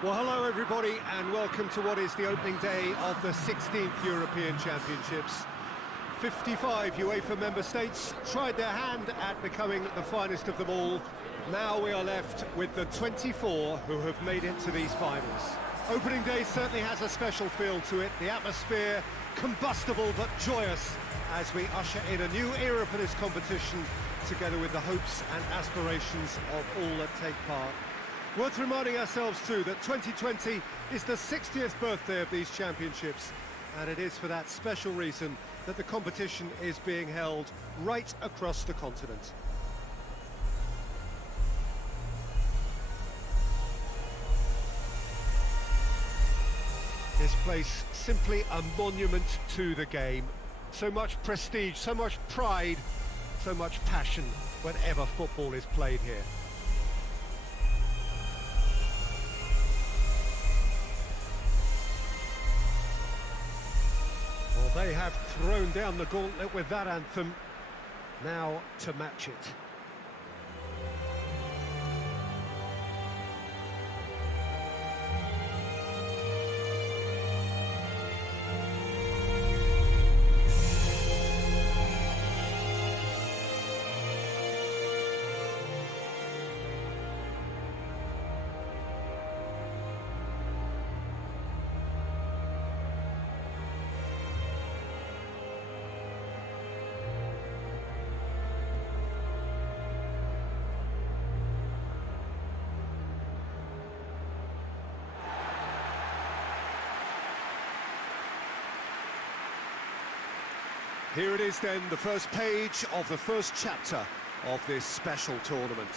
Well, hello everybody, and welcome to what is the opening day of the 16th European Championships. 55 UEFA member states tried their hand at becoming the finest of them all. Now we are left with the 24 who have made it to these finals. Opening day certainly has a special feel to it. The atmosphere, combustible but joyous, as we usher in a new era for this competition, together with the hopes and aspirations of all that take part. Worth reminding ourselves too that 2020 is the 60th birthday of these championships, and it is for that special reason that the competition is being held right across the continent. This place simply a monument to the game. So much prestige, so much pride, so much passion whenever football is played here. Well, they have thrown down the gauntlet with that anthem. Now to match it. Here it is then, the first page of the first chapter of this special tournament.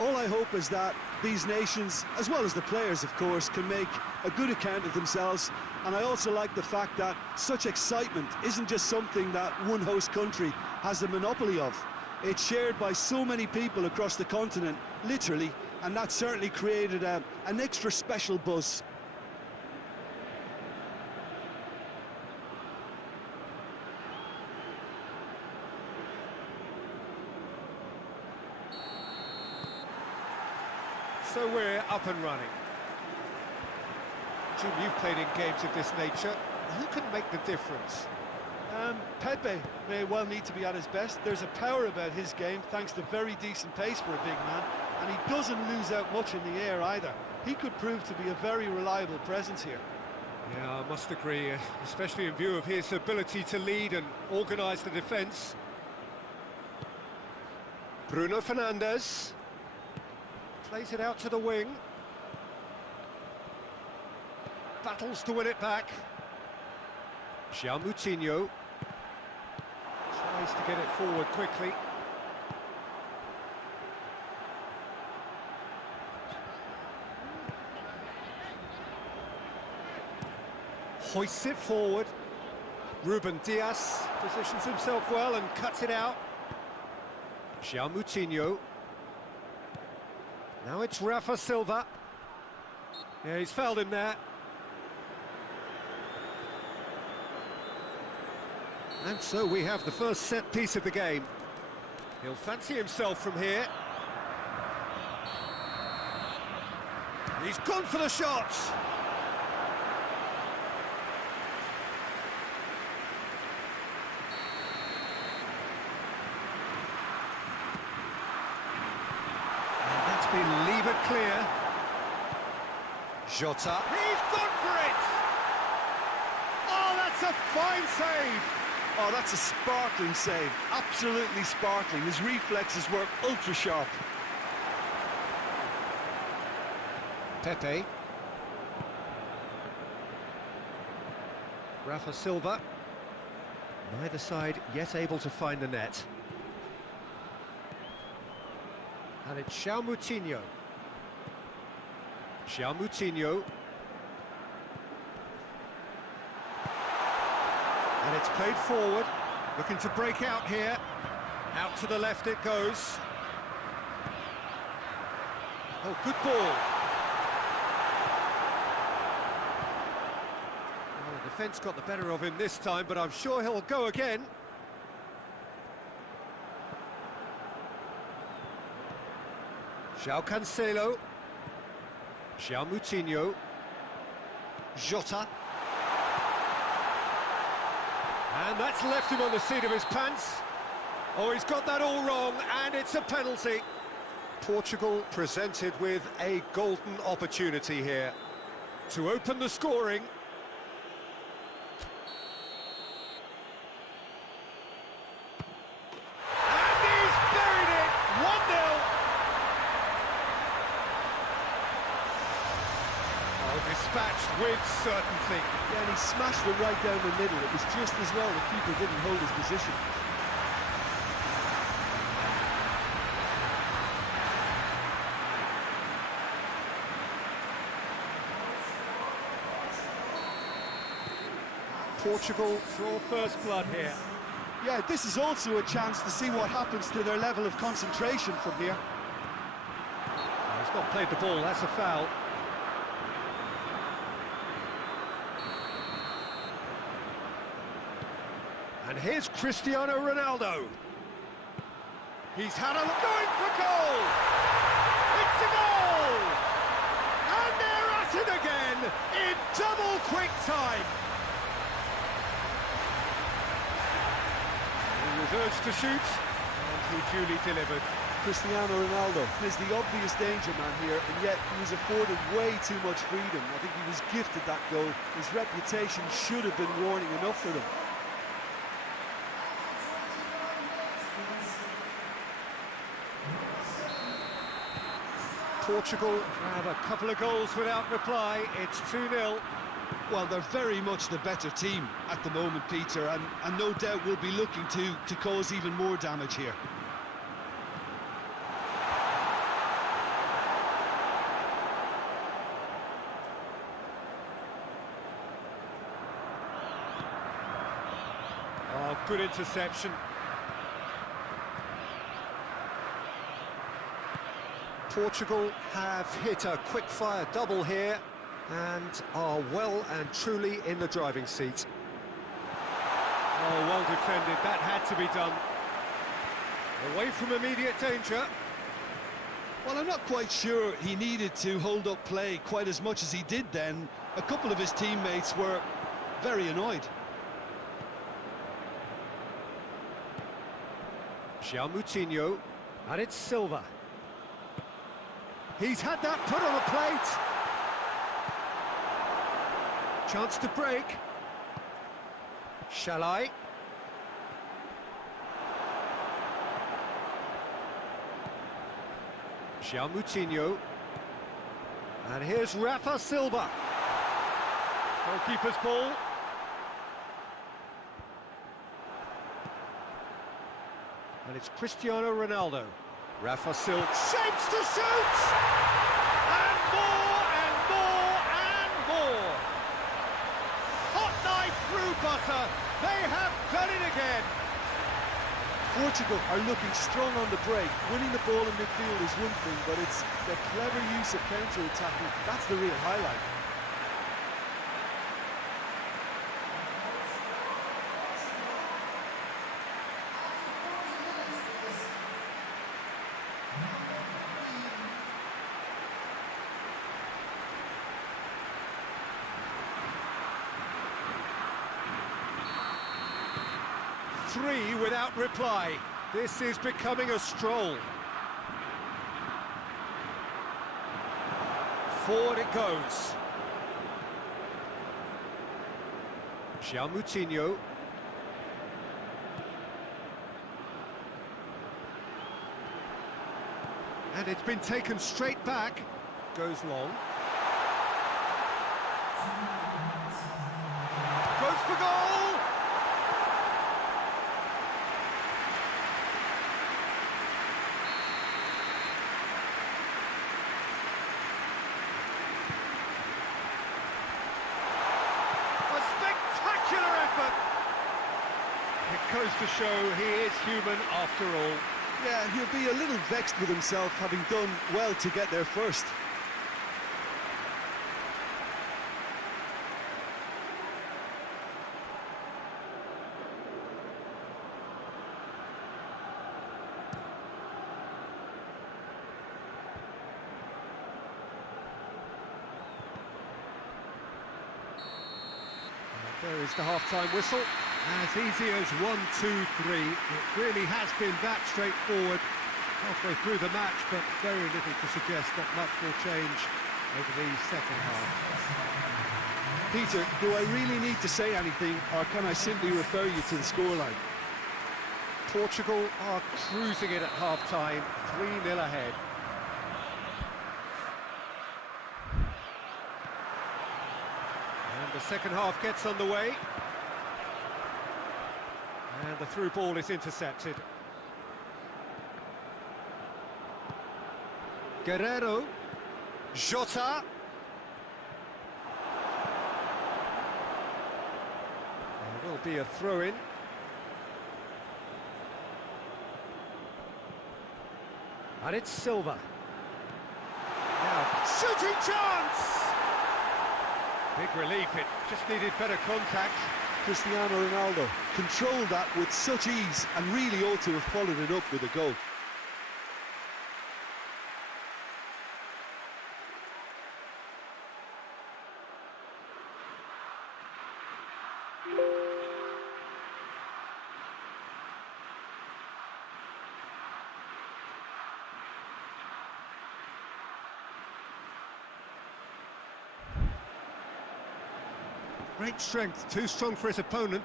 All I hope is that these nations, as well as the players of course, can make a good account of themselves, and I also like the fact that such excitement isn't just something that one host country has a monopoly of. It's shared by so many people across the continent, literally, and that certainly created an extra special buzz. So we're up and running. Jim, you've played in games of this nature. Who can make the difference? Pepe may well need to be at his best. There's a power about his game, thanks to very decent pace for a big man, and he doesn't lose out much in the air either. He could prove to be a very reliable presence here. Yeah, I must agree, especially in view of his ability to lead and organise the defence. Bruno Fernandes plays it out to the wing. Battles to win it back. João Moutinho tries to get it forward quickly. Hoists it forward. Ruben Dias positions himself well and cuts it out. João Moutinho. Now it's Rafa Silva. Yeah, he's fouled him there. And so we have the first set piece of the game. He'll fancy himself from here. He's gone for the shot. Been levered clear. Jota. He's gone for it! Oh, that's a fine save! Oh, that's a sparkling save. Absolutely sparkling. His reflexes were ultra sharp. Pepe. Rafa Silva. Neither side yet able to find the net. And it's João Moutinho. João Moutinho. And it's played forward, looking to break out here. Out to the left it goes. Oh, good ball. Well, the defence got the better of him this time, but I'm sure he'll go again. João Cancelo. João Moutinho. Jota. And that's left him on the seat of his pants. Oh, he's got that all wrong, and it's a penalty. Portugal presented with a golden opportunity here to open the scoring. And he's buried it! 1-0. Oh, dispatched with certainty. Yeah, and he smashed it right down the middle. It was just as well the keeper didn't hold his position. Portugal draw first blood here. Yeah, this is also a chance to see what happens to their level of concentration from here. He's not played the ball, that's a foul. And here's Cristiano Ronaldo. He's had a going for goal! It's a goal! And they're at it again in double quick time. He was urged to shoot, and he duly delivered. Cristiano Ronaldo is the obvious danger man here, and yet he was afforded way too much freedom. I think he was gifted that goal. His reputation should have been warning enough for them. Portugal have a couple of goals without reply. It's 2-0. Well, they're very much the better team at the moment, Peter, and no doubt will be looking to cause even more damage here. Oh, good interception. Portugal have hit a quick-fire double here and are well and truly in the driving seat. Oh, well defended. That had to be done. Away from immediate danger. Well, I'm not quite sure he needed to hold up play quite as much as he did then. A couple of his teammates were very annoyed. Moutinho, and it's Silva. He's had that put on a plate. Chance to break. Shalai. Moutinho. And here's Rafa Silva. Goalkeeper's ball. And it's Cristiano Ronaldo. Rafa Silva shapes to shoot! And more and more and more! Hot knife through butter. They have done it again. Portugal are looking strong on the break. Winning the ball in midfield is one thing, but it's the clever use of counter-attacking. That's the real highlight. Three without reply. This is becoming a stroll. Forward it goes. Moutinho. And it's been taken straight back. Goes long. Goes for goal! It goes to show he is human after all. Yeah, he'll be a little vexed with himself, having done well to get there first. There is the half-time whistle. As easy as 1, 2, 3. It really has been that straightforward halfway through the match, but very little to suggest that much will change over the second half. Peter, do I really need to say anything, or can I simply refer you to the scoreline? Portugal are cruising it at half-time, 3-0 ahead. And the second half gets underway. And the through ball is intercepted. Guerrero. Jota. There will be a throw-in. And it's Silva. Now, shooting chance! Big relief, it just needed better contact. Cristiano Ronaldo controlled that with such ease and really ought to have followed it up with a goal. Great strength, too strong for his opponent.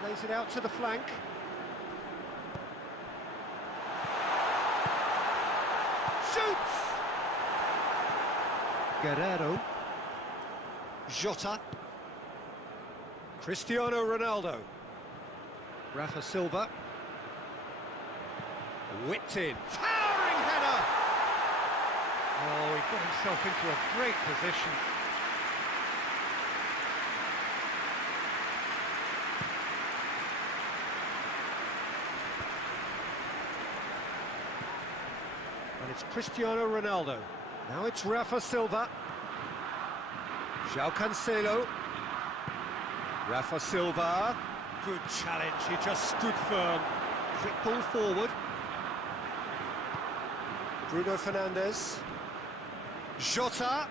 Plays it out to the flank. Shoots! Guerrero. Jota. Cristiano Ronaldo. Rafa Silva. Whipped in. Towering header! Oh, he got himself into a great position. And it's Cristiano Ronaldo. Now it's Rafa Silva. João Cancelo. Rafa Silva. Good challenge, he just stood firm. Quick ball forward. Bruno Fernandes. Jota.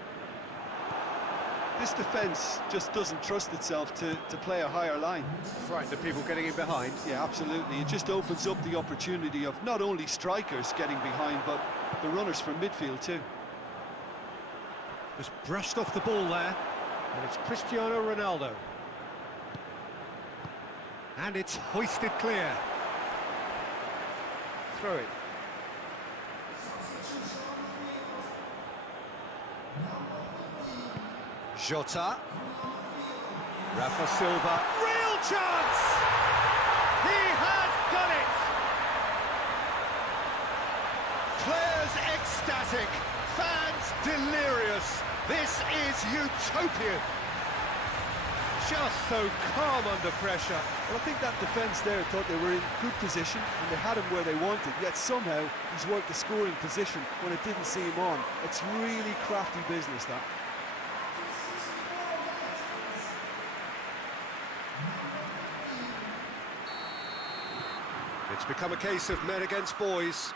This defence just doesn't trust itself to play a higher line. Frightened of people getting in behind. Yeah, absolutely. It just opens up the opportunity of not only strikers getting behind, but the runners from midfield too. Just brushed off the ball there. And it's Cristiano Ronaldo. And it's hoisted clear. Throw it. Jota. Rafa Silva. Real chance! He has done it! Players ecstatic. Fans delirious. This is utopian. Just so calm under pressure. Well, I think that defence there thought they were in good position and they had him where they wanted, yet somehow he's worked the scoring position when it didn't see him on. It's really crafty business, that. It's become a case of men against boys.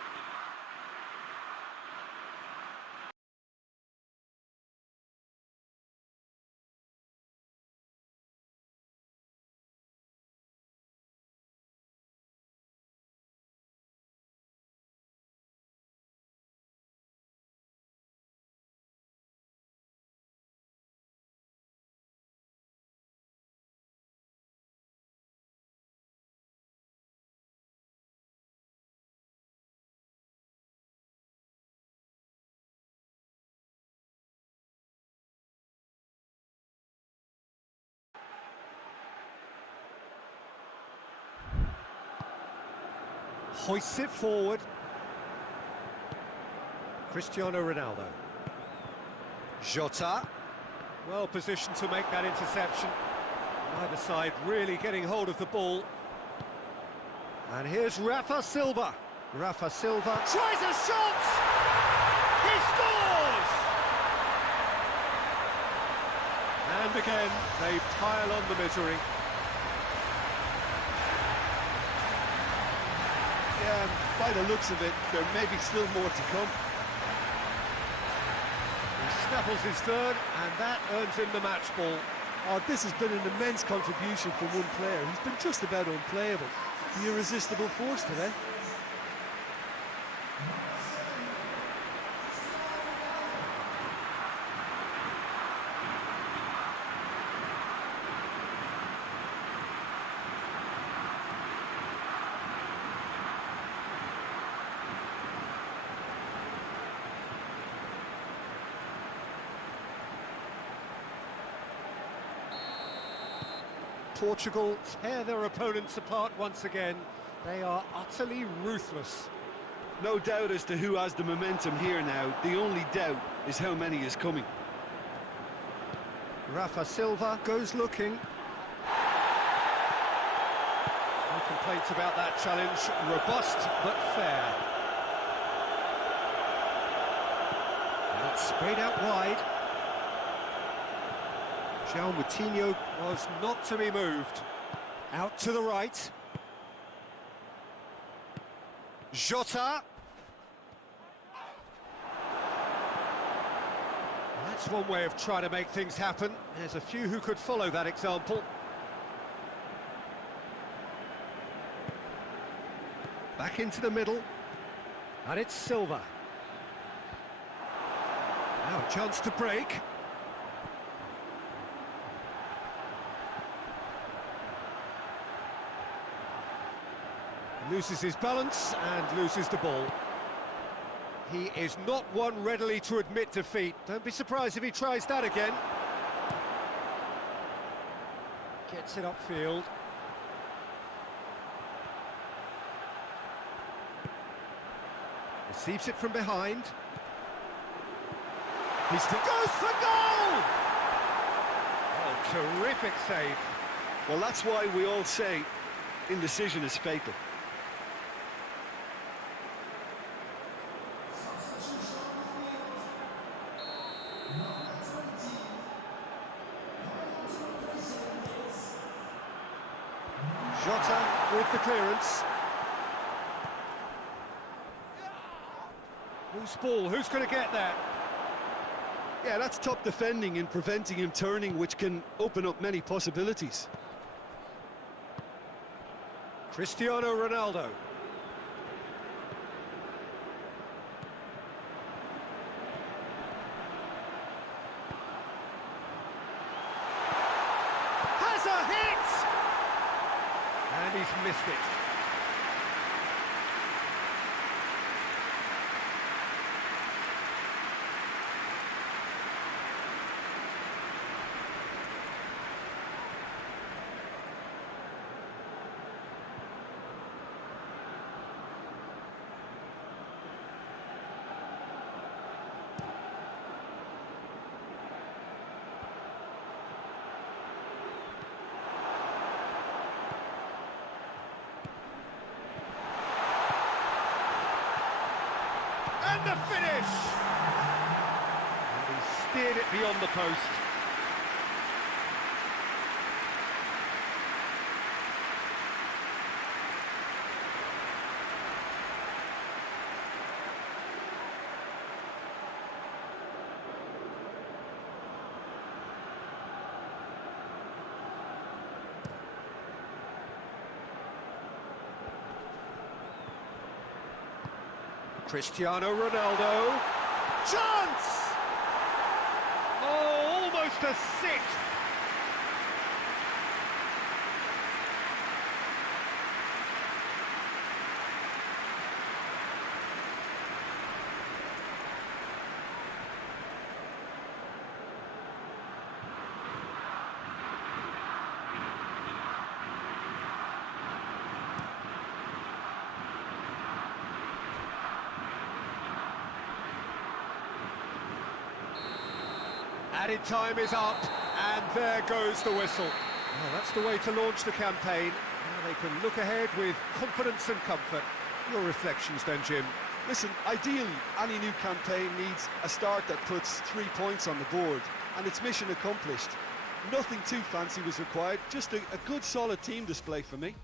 Hoists it forward. Cristiano Ronaldo. Jota. Well positioned to make that interception. Either side really getting hold of the ball. And here's Rafa Silva. Rafa Silva tries a shot! He scores! And again, they pile on the misery. Yeah, and by the looks of it, there may be still more to come. He snaffles his third, and that earns him the match ball. Oh, this has been an immense contribution from one player. He's been just about unplayable. The irresistible force today. Portugal tear their opponents apart once again. They are utterly ruthless. No doubt as to who has the momentum here now. The only doubt is how many is coming. Rafa Silva goes looking. No complaints about that challenge. Robust but fair. And it's sprayed out wide. João Moutinho was not to be moved. Out to the right. Jota. That's one way of trying to make things happen. There's a few who could follow that example. Back into the middle. And it's Silva. Now a chance to break. Loses his balance and loses the ball. He is not one readily to admit defeat. Don't be surprised if he tries that again. Gets it upfield. Receives it from behind. Goes for goal! Oh, terrific save. Well, that's why we all say indecision is fatal. Jota with the clearance. Loose ball, who's going to get that? Yeah, that's top defending and preventing him turning, which can open up many possibilities. Cristiano Ronaldo. Has a hit! And he's missed it. And the finish! And he steered it beyond the post. Cristiano Ronaldo. Chance! Oh, almost a sixth. Added time is up, and there goes the whistle. Well, that's the way to launch the campaign. Now they can look ahead with confidence and comfort. Your reflections then, Jim? Listen, ideally, any new campaign needs a start that puts 3 points on the board, and it's mission accomplished. Nothing too fancy was required, just a good solid team display for me.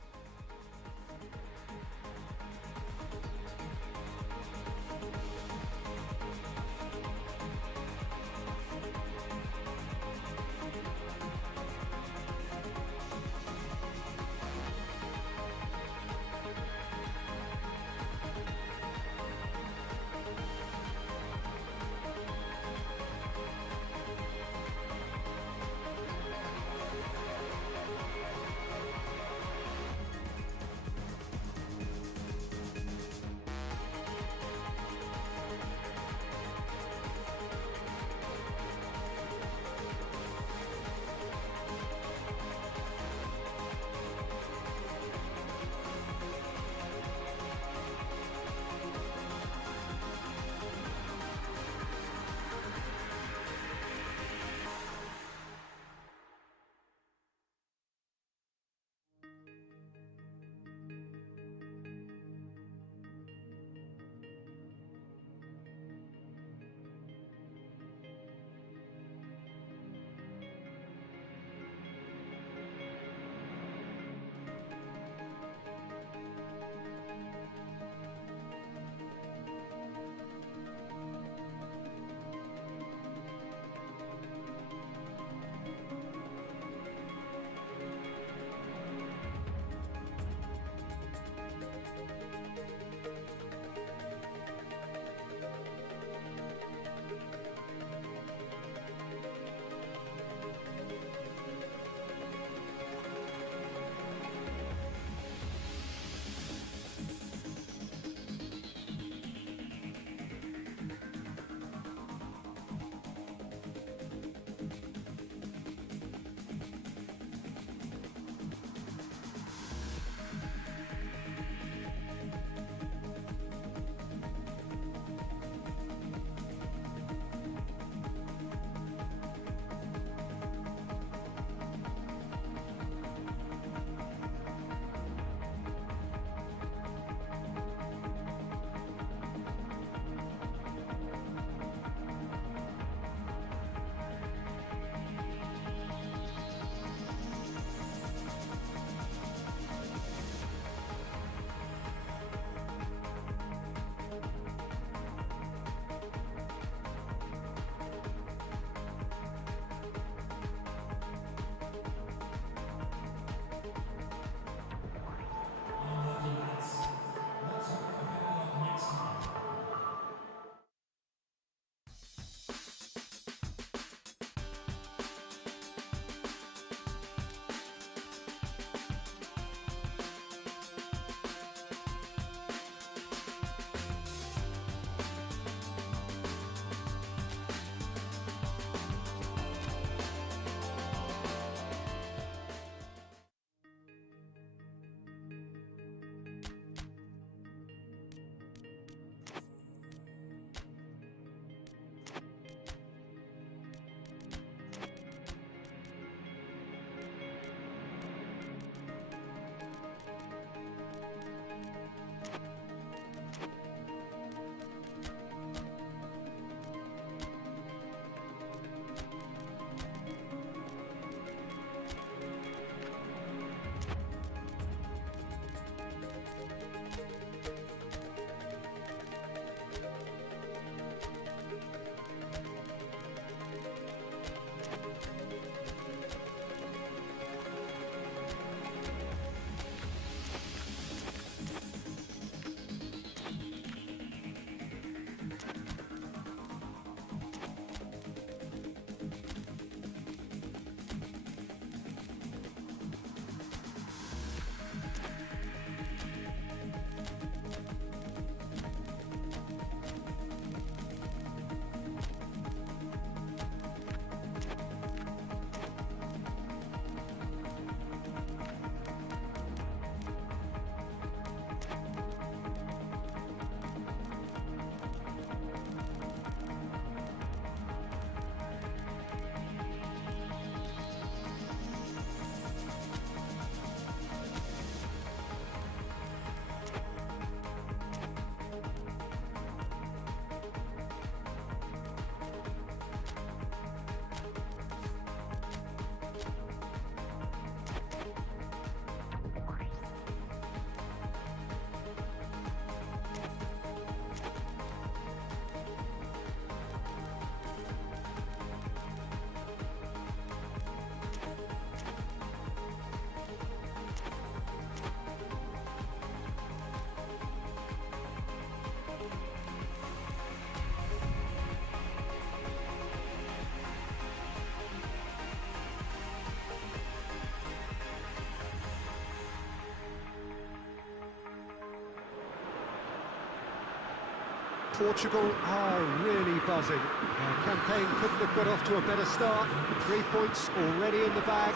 Portugal are really buzzing. Their campaign couldn't have got off to a better start. 3 points already in the bag.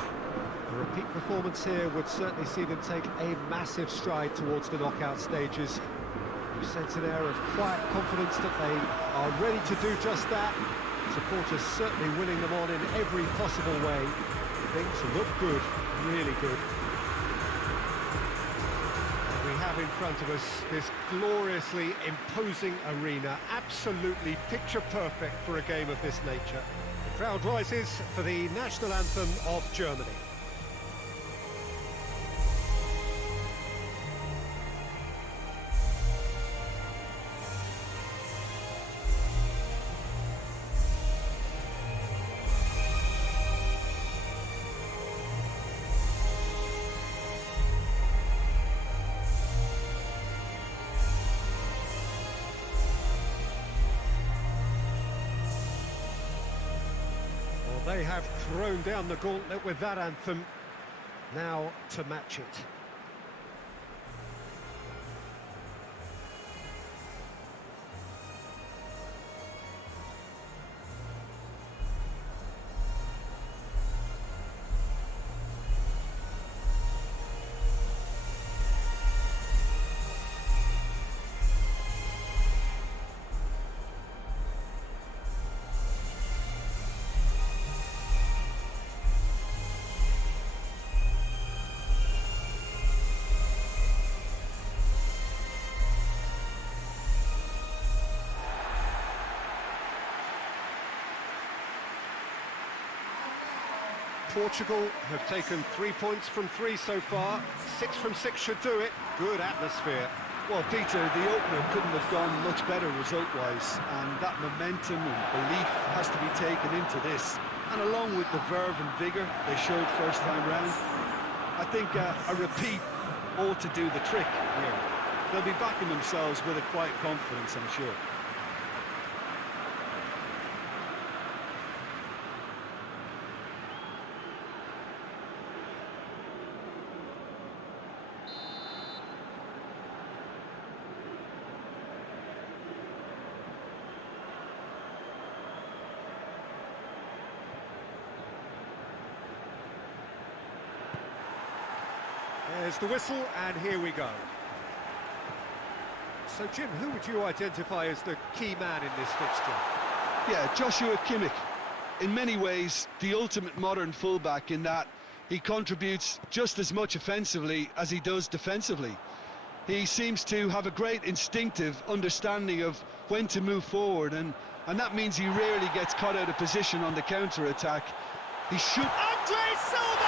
A repeat performance here would certainly see them take a massive stride towards the knockout stages. You sense an air of quiet confidence that they are ready to do just that. Supporters certainly winning them on in every possible way. Things look good, really good. We have in front of us this gloriously imposing arena, absolutely picture perfect for a game of this nature. The crowd rises for the national anthem of Germany. They have thrown down the gauntlet with that anthem. Now to match it. Portugal have taken 3 points from 3 so far. 6 from 6 should do it. Good atmosphere. Well, Peter, the opener couldn't have gone much better result-wise, and that momentum and belief has to be taken into this. And along with the verve and vigour they showed first time round, I think a repeat ought to do the trick here. They'll be backing themselves with a quiet confidence, I'm sure. There's the whistle, and here we go. So, Jim, who would you identify as the key man in this fixture? Yeah, Joshua Kimmich. In many ways, the ultimate modern fullback in that he contributes just as much offensively as he does defensively. He seems to have a great instinctive understanding of when to move forward, and that means he rarely gets caught out of position on the counter-attack. He should... Andre Silva!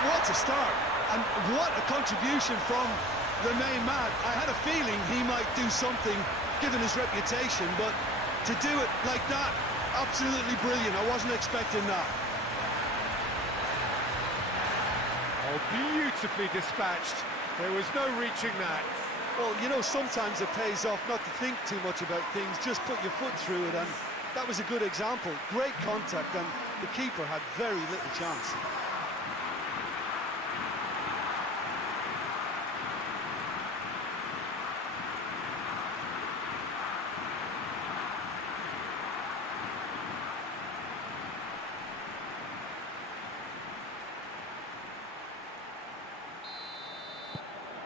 What a start, and what a contribution from the main man. I had a feeling he might do something given his reputation, but to do it like that, absolutely brilliant. I wasn't expecting that. Oh, beautifully dispatched. There was no reaching that. Well, you know, sometimes it pays off not to think too much about things, just put your foot through it, and that was a good example. Great contact, and the keeper had very little chance.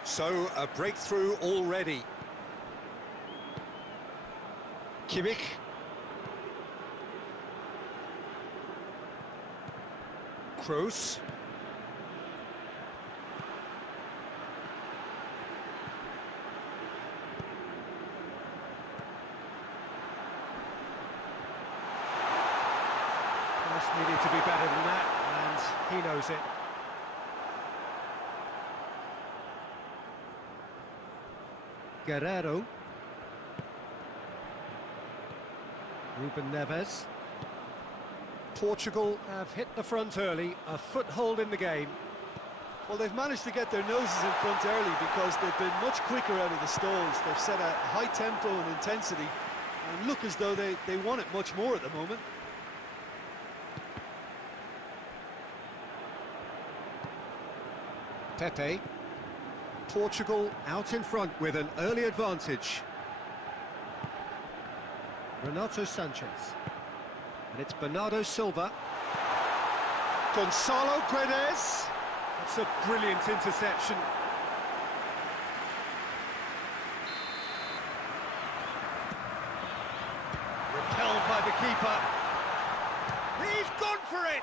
So, a breakthrough already. Kimmich. Kroos. Just needed to be better than that, and he knows it. Guerrero. Ruben Neves. Portugal have hit the front early, a foothold in the game. Well, they've managed to get their noses in front early because they've been much quicker out of the stalls. They've set a high tempo and intensity and look as though they want it much more at the moment. Pepe. Portugal out in front with an early advantage. Renato Sanchez. And it's Bernardo Silva. Gonzalo Guedes. That's a brilliant interception. Repelled by the keeper. He's gone for it!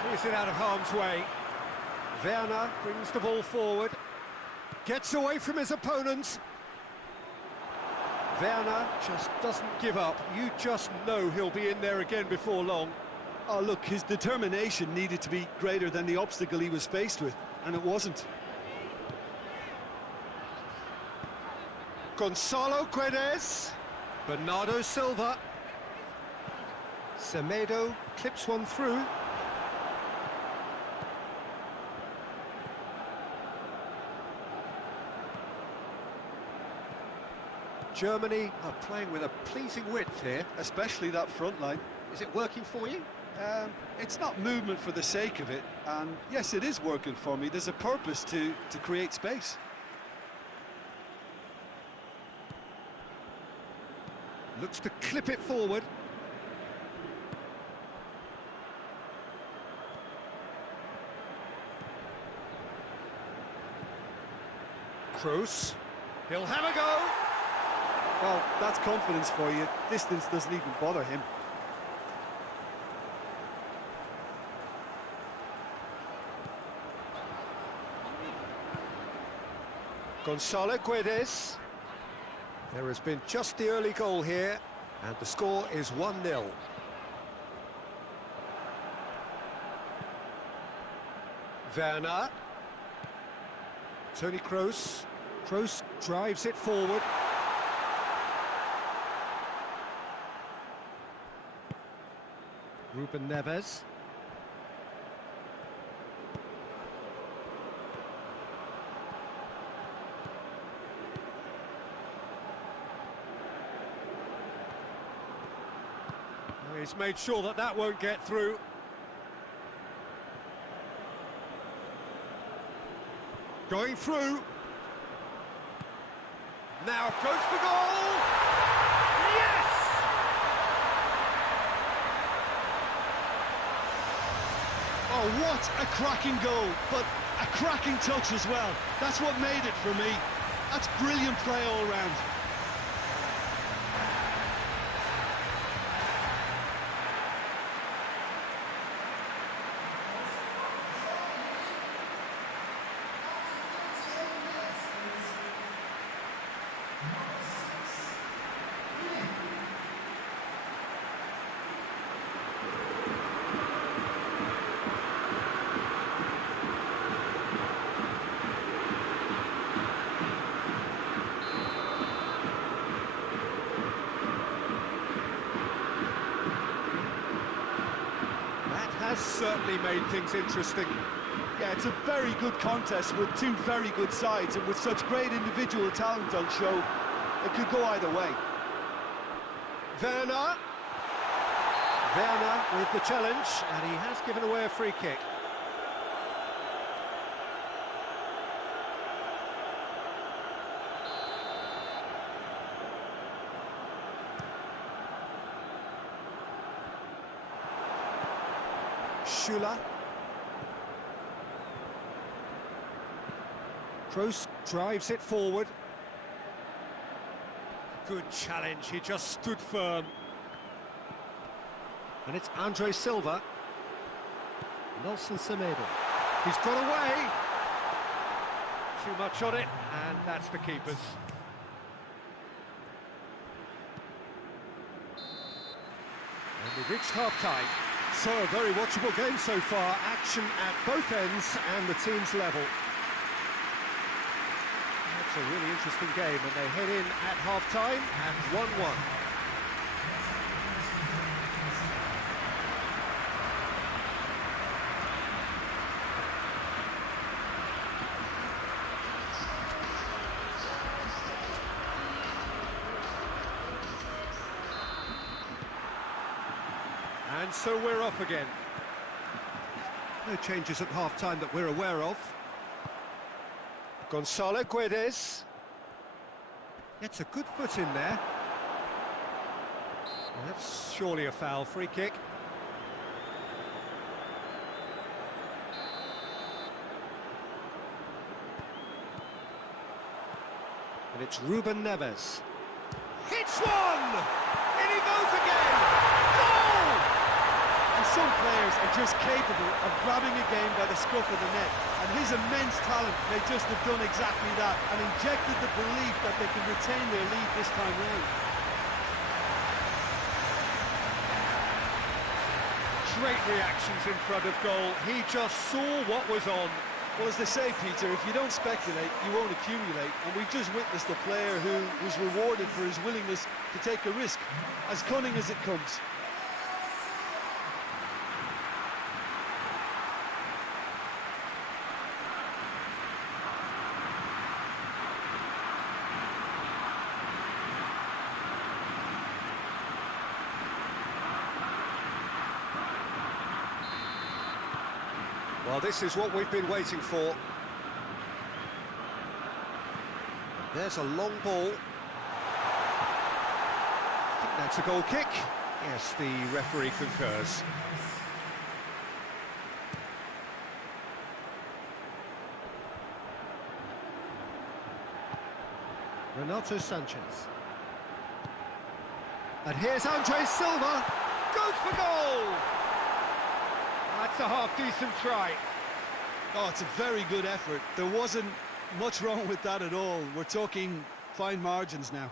Clears it out of harm's way. Werner brings the ball forward. Gets away from his opponent. Werner just doesn't give up. You just know he'll be in there again before long. Oh, look, his determination needed to be greater than the obstacle he was faced with, and it wasn't. Gonzalo Guedes. Bernardo Silva. Semedo clips one through. Germany are playing with a pleasing width here. Especially that front line. Is it working for you? It's not movement for the sake of it, and yes, it is working for me. There's a purpose to create space. Looks to clip it forward. Kroos. He'll have a go. Well, that's confidence for you. Distance doesn't even bother him. Gonzalo Guedes. There has been just the early goal here, and the score is 1-0. Werner. Toni Kroos. Kroos drives it forward. Ruben Neves. He's made sure that that won't get through. Going through. Now goes for goal! Yes! Oh, what a cracking goal, but a cracking touch as well. That's what made it for me. That's brilliant play all round. Has certainly made things interesting. Yeah, it's a very good contest with two very good sides, and with such great individual talent on show, it could go either way. Werner. Werner with the challenge, and he has given away a free kick. Schüller. Kroos drives it forward. Good challenge, he just stood firm. And it's Andre Silva. Nelson Semedo. He's got away. Too much on it, and that's the keeper's. And we've reached half-time. So, a very watchable game so far. Action at both ends and the team's level. It's a really interesting game, and they head in at half-time at 1-1. And so we're off again. No changes at half-time that we're aware of. Gonzalo Guedes. Gets a good foot in there. Well, that's surely a foul. Free kick. And it's Ruben Neves. Hits one! In he goes again! Goal! And some players are just capable of grabbing a game by the scruff of the neck, and his immense talent may just have done exactly that and injected the belief that they can retain their lead this time round. Great reactions in front of goal. He just saw what was on. Well, as they say, Peter, if you don't speculate, you won't accumulate. And we've just witnessed a player who was rewarded for his willingness to take a risk, as cunning as it comes. Well, this is what we've been waiting for. There's a long ball. I think that's a goal kick. Yes, the referee concurs. Renato Sanchez. And here's Andre Silva. Goes for goal! That's a half-decent try. Oh, it's a very good effort. There wasn't much wrong with that at all. We're talking fine margins now.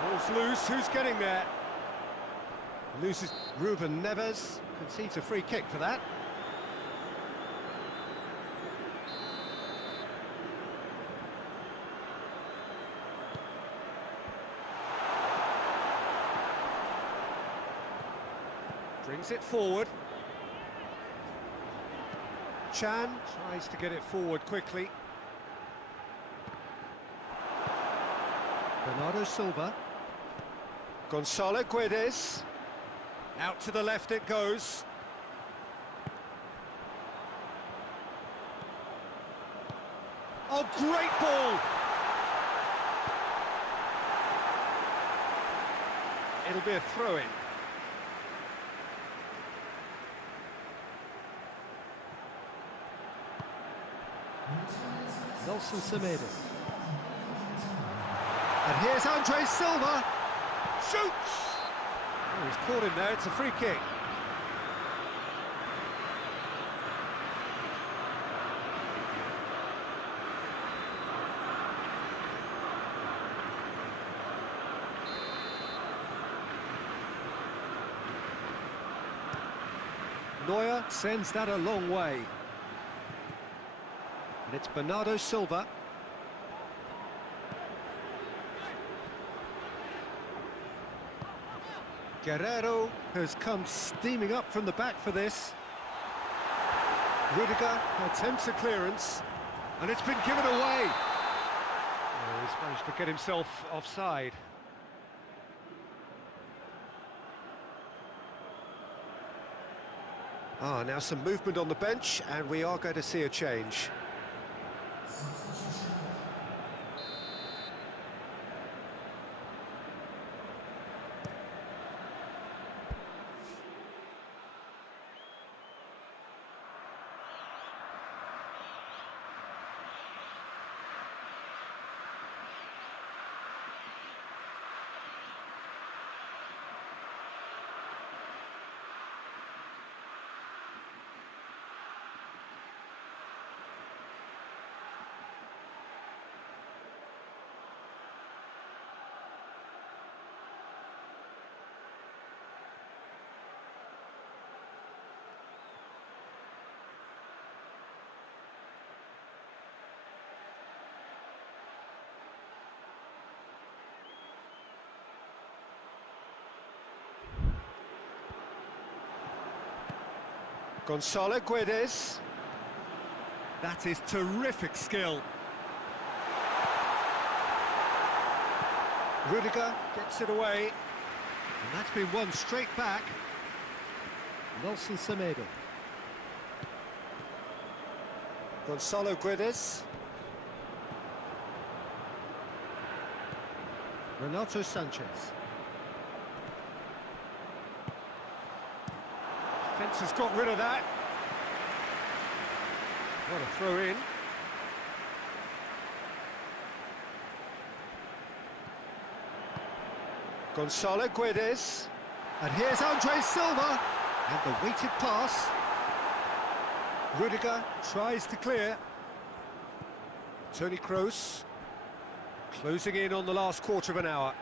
Ball's loose, who's getting there? Loses Ruben Neves, concedes a free kick for that. Brings it forward. Chan tries to get it forward quickly. Bernardo Silva. Gonzalo Guedes. Out to the left it goes. Oh, great ball! It'll be a throw-in. Nelson Semedo. And here's Andre Silva. Shoots! Oh, he's caught him there, it's a free kick. Neuer sends that a long way. And it's Bernardo Silva. Guerrero has come steaming up from the back for this. Rudiger attempts a clearance, and it's been given away. Oh, he's managed to get himself offside. Now some movement on the bench, and we are going to see a change. Gonzalo Guedes. That is terrific skill. Rudiger gets it away. And that's been won straight back. Nelson Semedo. Gonzalo Guedes. Renato Sanchez. Defence has got rid of that. What a throw in. Gonzalo Guedes. And here's Andre Silva. And the weighted pass. Rudiger tries to clear. Toni Kroos. Closing in on the last quarter of an hour.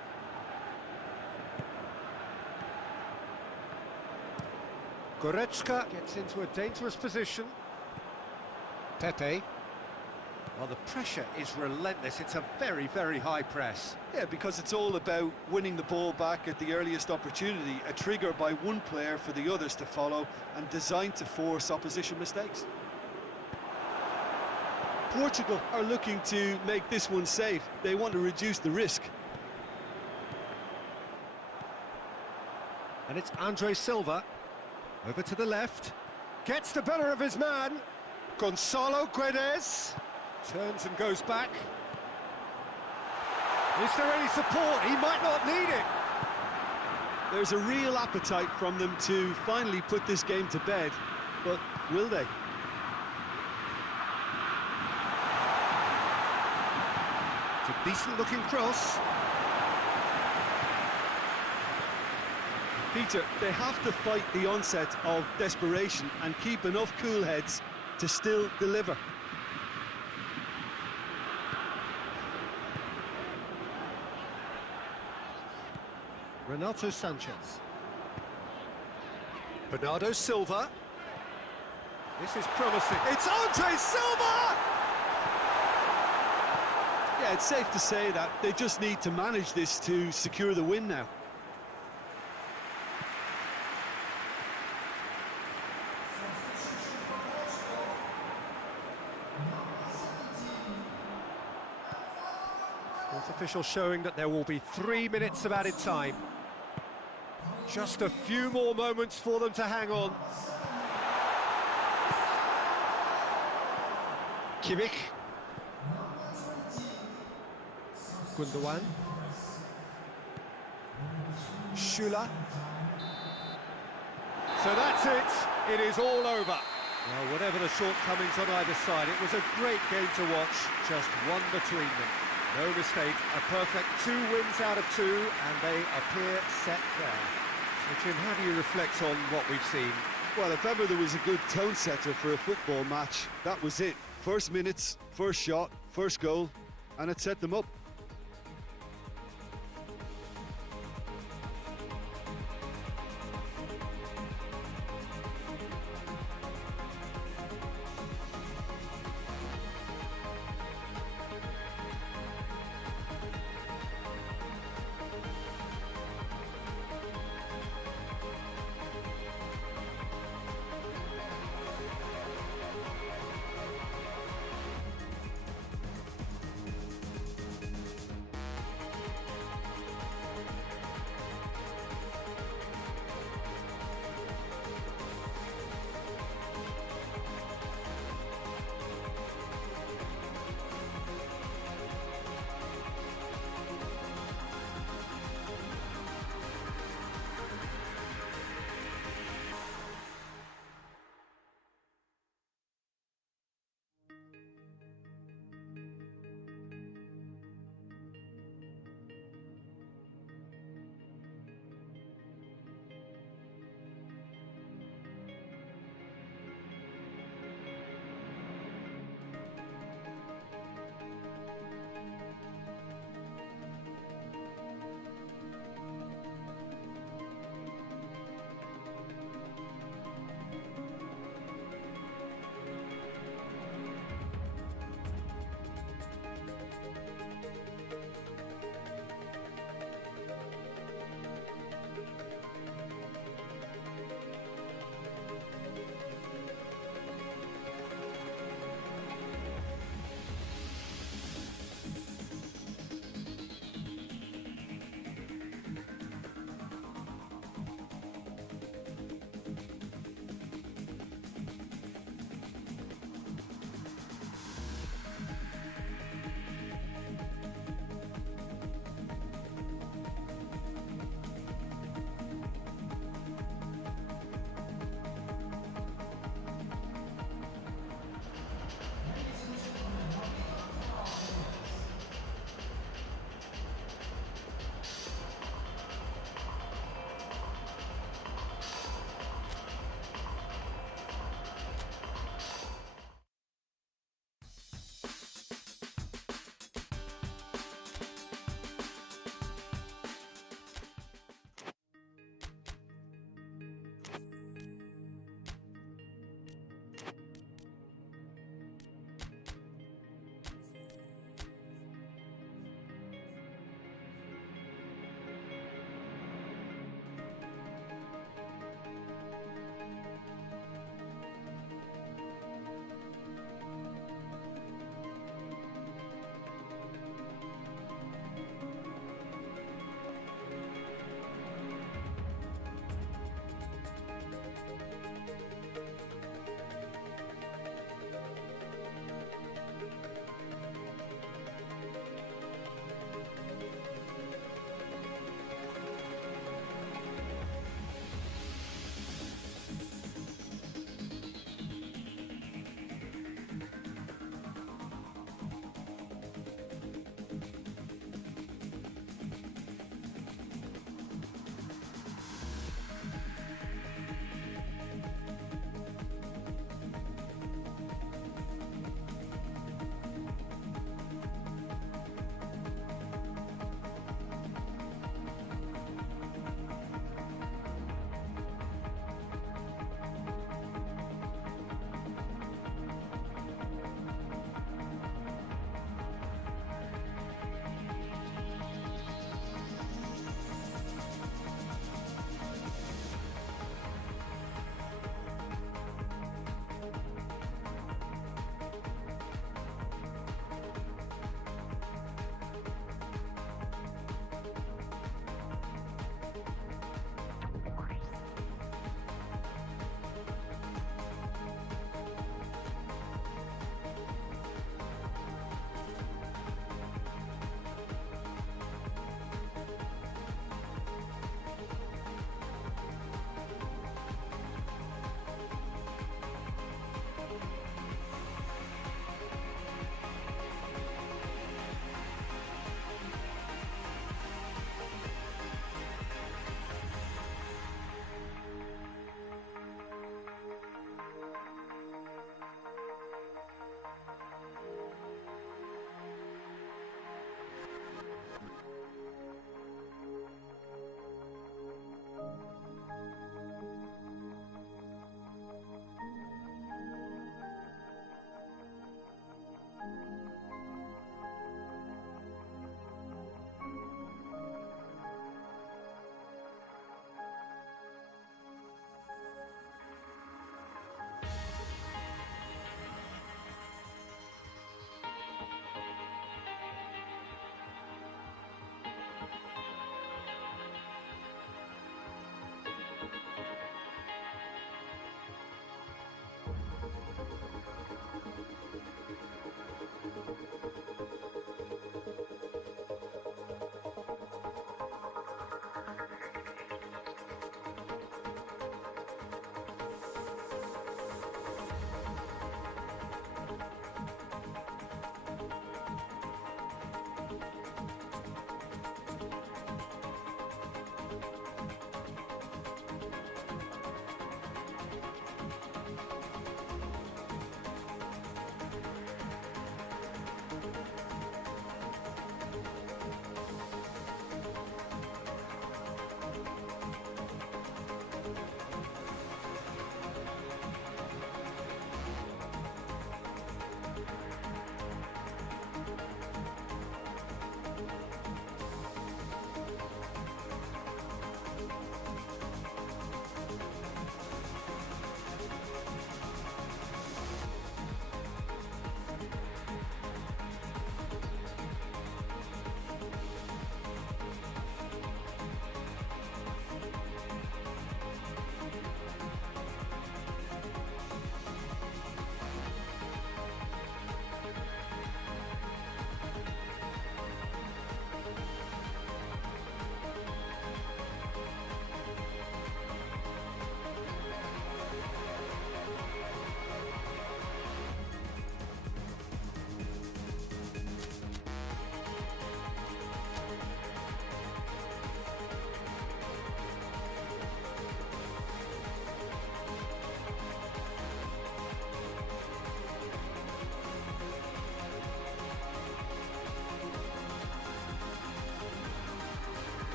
Goretzka gets into a dangerous position. Pepe. Well, the pressure is relentless. It's a very, very high press. Yeah, because it's all about winning the ball back at the earliest opportunity, a trigger by one player for the others to follow and designed to force opposition mistakes. Portugal are looking to make this one safe. They want to reduce the risk. And it's Andre Silva. Over to the left. Gets the better of his man. Gonzalo Guedes. Turns and goes back. Is there any support? He might not need it. There's a real appetite from them to finally put this game to bed, but will they? It's a decent-looking cross. Peter, they have to fight the onset of desperation and keep enough cool heads to still deliver. Renato Sanchez. Bernardo Silva. This is promising. It's Andre Silva! Yeah, it's safe to say that they just need to manage this to secure the win now. Fourth official showing that there will be 3 minutes of added time. Just a few more moments for them to hang on. Kimmich. Gundogan. Schüller. So that's it. It is all over. Well, whatever the shortcomings on either side, it was a great game to watch. Just one between them. No mistake, a perfect 2 wins out of 2, and they appear set fair. So, Jim, how do you reflect on what we've seen? Well, if ever there was a good tone setter for a football match, that was it. First minutes, first shot, first goal, and it set them up.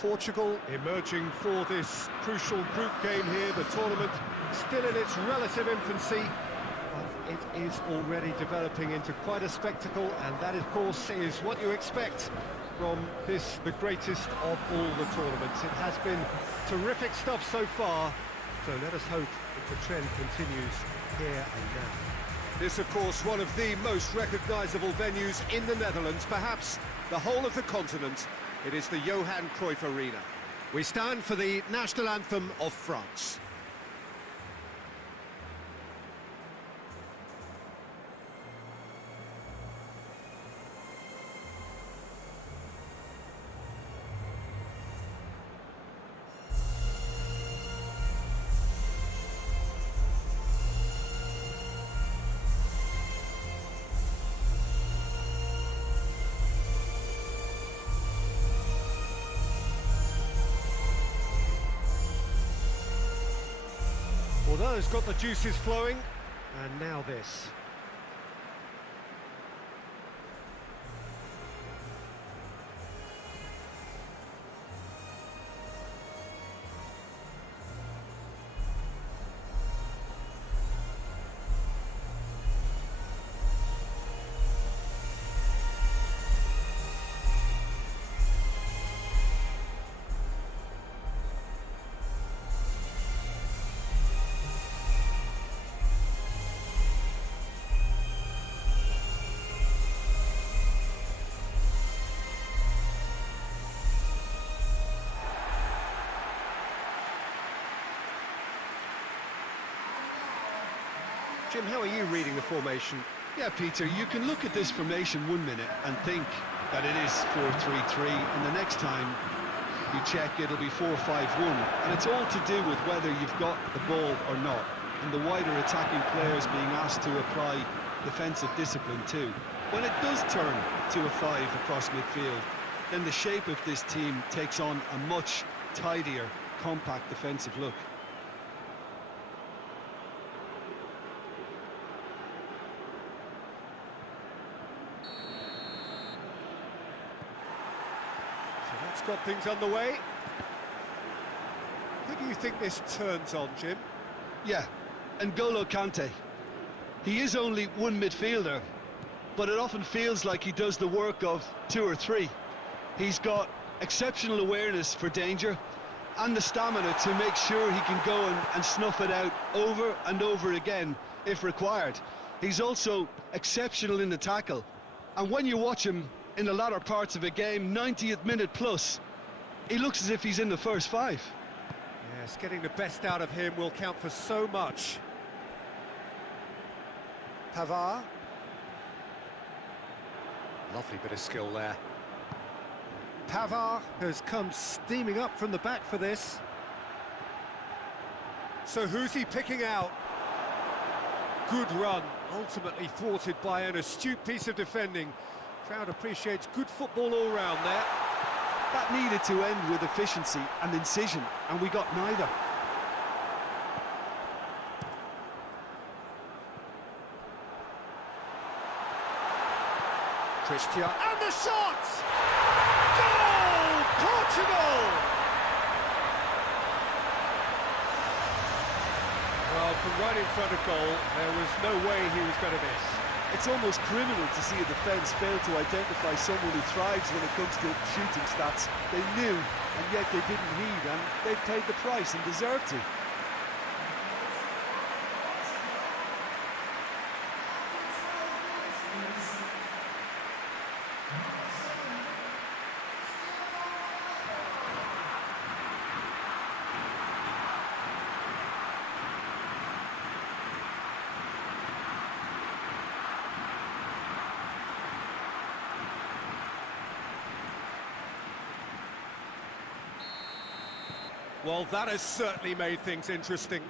Portugal emerging for this crucial group game here. The tournament still in its relative infancy, but it is already developing into quite a spectacle, and that, of course, is what you expect from this, the greatest of all the tournaments. It has been terrific stuff so far, so let us hope that the trend continues here and now. This, of course, one of the most recognisable venues in the Netherlands, perhaps the whole of the continent. It is the Johan Cruyff Arena. We stand for the national anthem of France. Well, that has got the juices flowing, and now this. Jim, how are you reading the formation? Yeah, Peter, you can look at this formation 1 minute and think that it is 4-3-3, and the next time you check it'll be 4-5-1, and it's all to do with whether you've got the ball or not, and the wider attacking players being asked to apply defensive discipline too. When it does turn to a 5 across midfield, then the shape of this team takes on a much tidier, compact defensive look. That's got things underway. Who do you think this turns on, Jim? Yeah, N'Golo Kante. He is only one midfielder, but it often feels like he does the work of 2 or 3. He's got exceptional awareness for danger and the stamina to make sure he can go and snuff it out over and over again if required. He's also exceptional in the tackle, and when you watch him in the latter parts of a game, 90th minute plus, he looks as if he's in the first 5. Yes, getting the best out of him will count for so much. Pavard. Lovely bit of skill there. Pavard has come steaming up from the back for this. So who's he picking out? Good run, ultimately thwarted by an astute piece of defending. Crowd appreciates good football all round there. That needed to end with efficiency and incision, and we got neither. Christian, and the shot! Goal! Portugal! Well, from right in front of goal, there was no way he was going to miss. It's almost criminal to see a defence fail to identify someone who thrives when it comes to shooting stats. They knew, and yet they didn't heed, and they've paid the price and deserve to. Well, that has certainly made things interesting.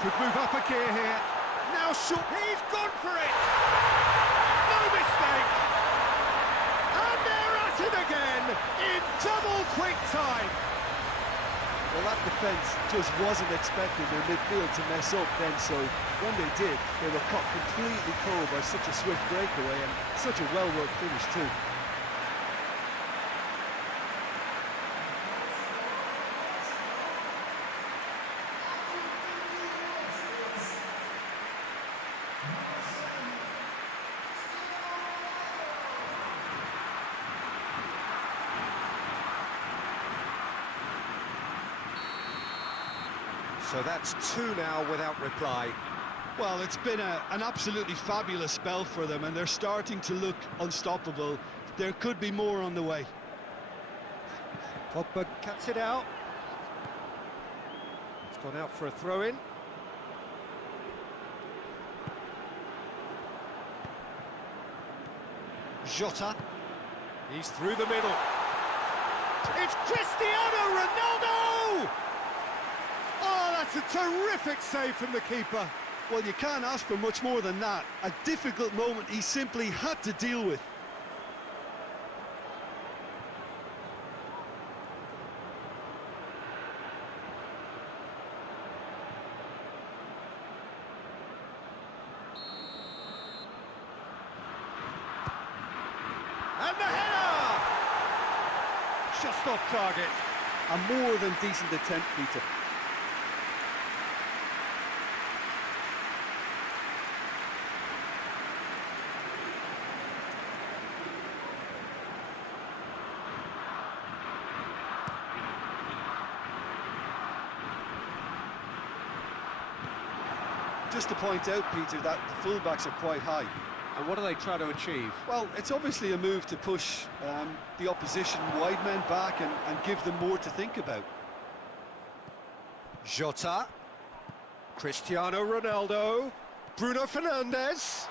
Could move up a gear here. Now shot. He's gone for it! No mistake! And they're at it again in double quick time. Well, that defence just wasn't expecting their midfield to mess up then, so when they did, they were caught completely cold by such a swift breakaway and such a well-worked finish too. So that's two now without reply. Well, it's been an absolutely fabulous spell for them, and they're starting to look unstoppable. There could be more on the way. Pogba cuts it out. It's gone out for a throw-in. Jota. He's through the middle. It's Cristiano Ronaldo! Oh, that's a terrific save from the keeper. Well, you can't ask for much more than that. A difficult moment he simply had to deal with. And the header! Just off target. A more than decent attempt, Peter. Just to point out, Peter, that the fullbacks are quite high. And what do they try to achieve? Well, it's obviously a move to push the opposition wide men back and give them more to think about. Jota. Cristiano Ronaldo. Bruno Fernandes.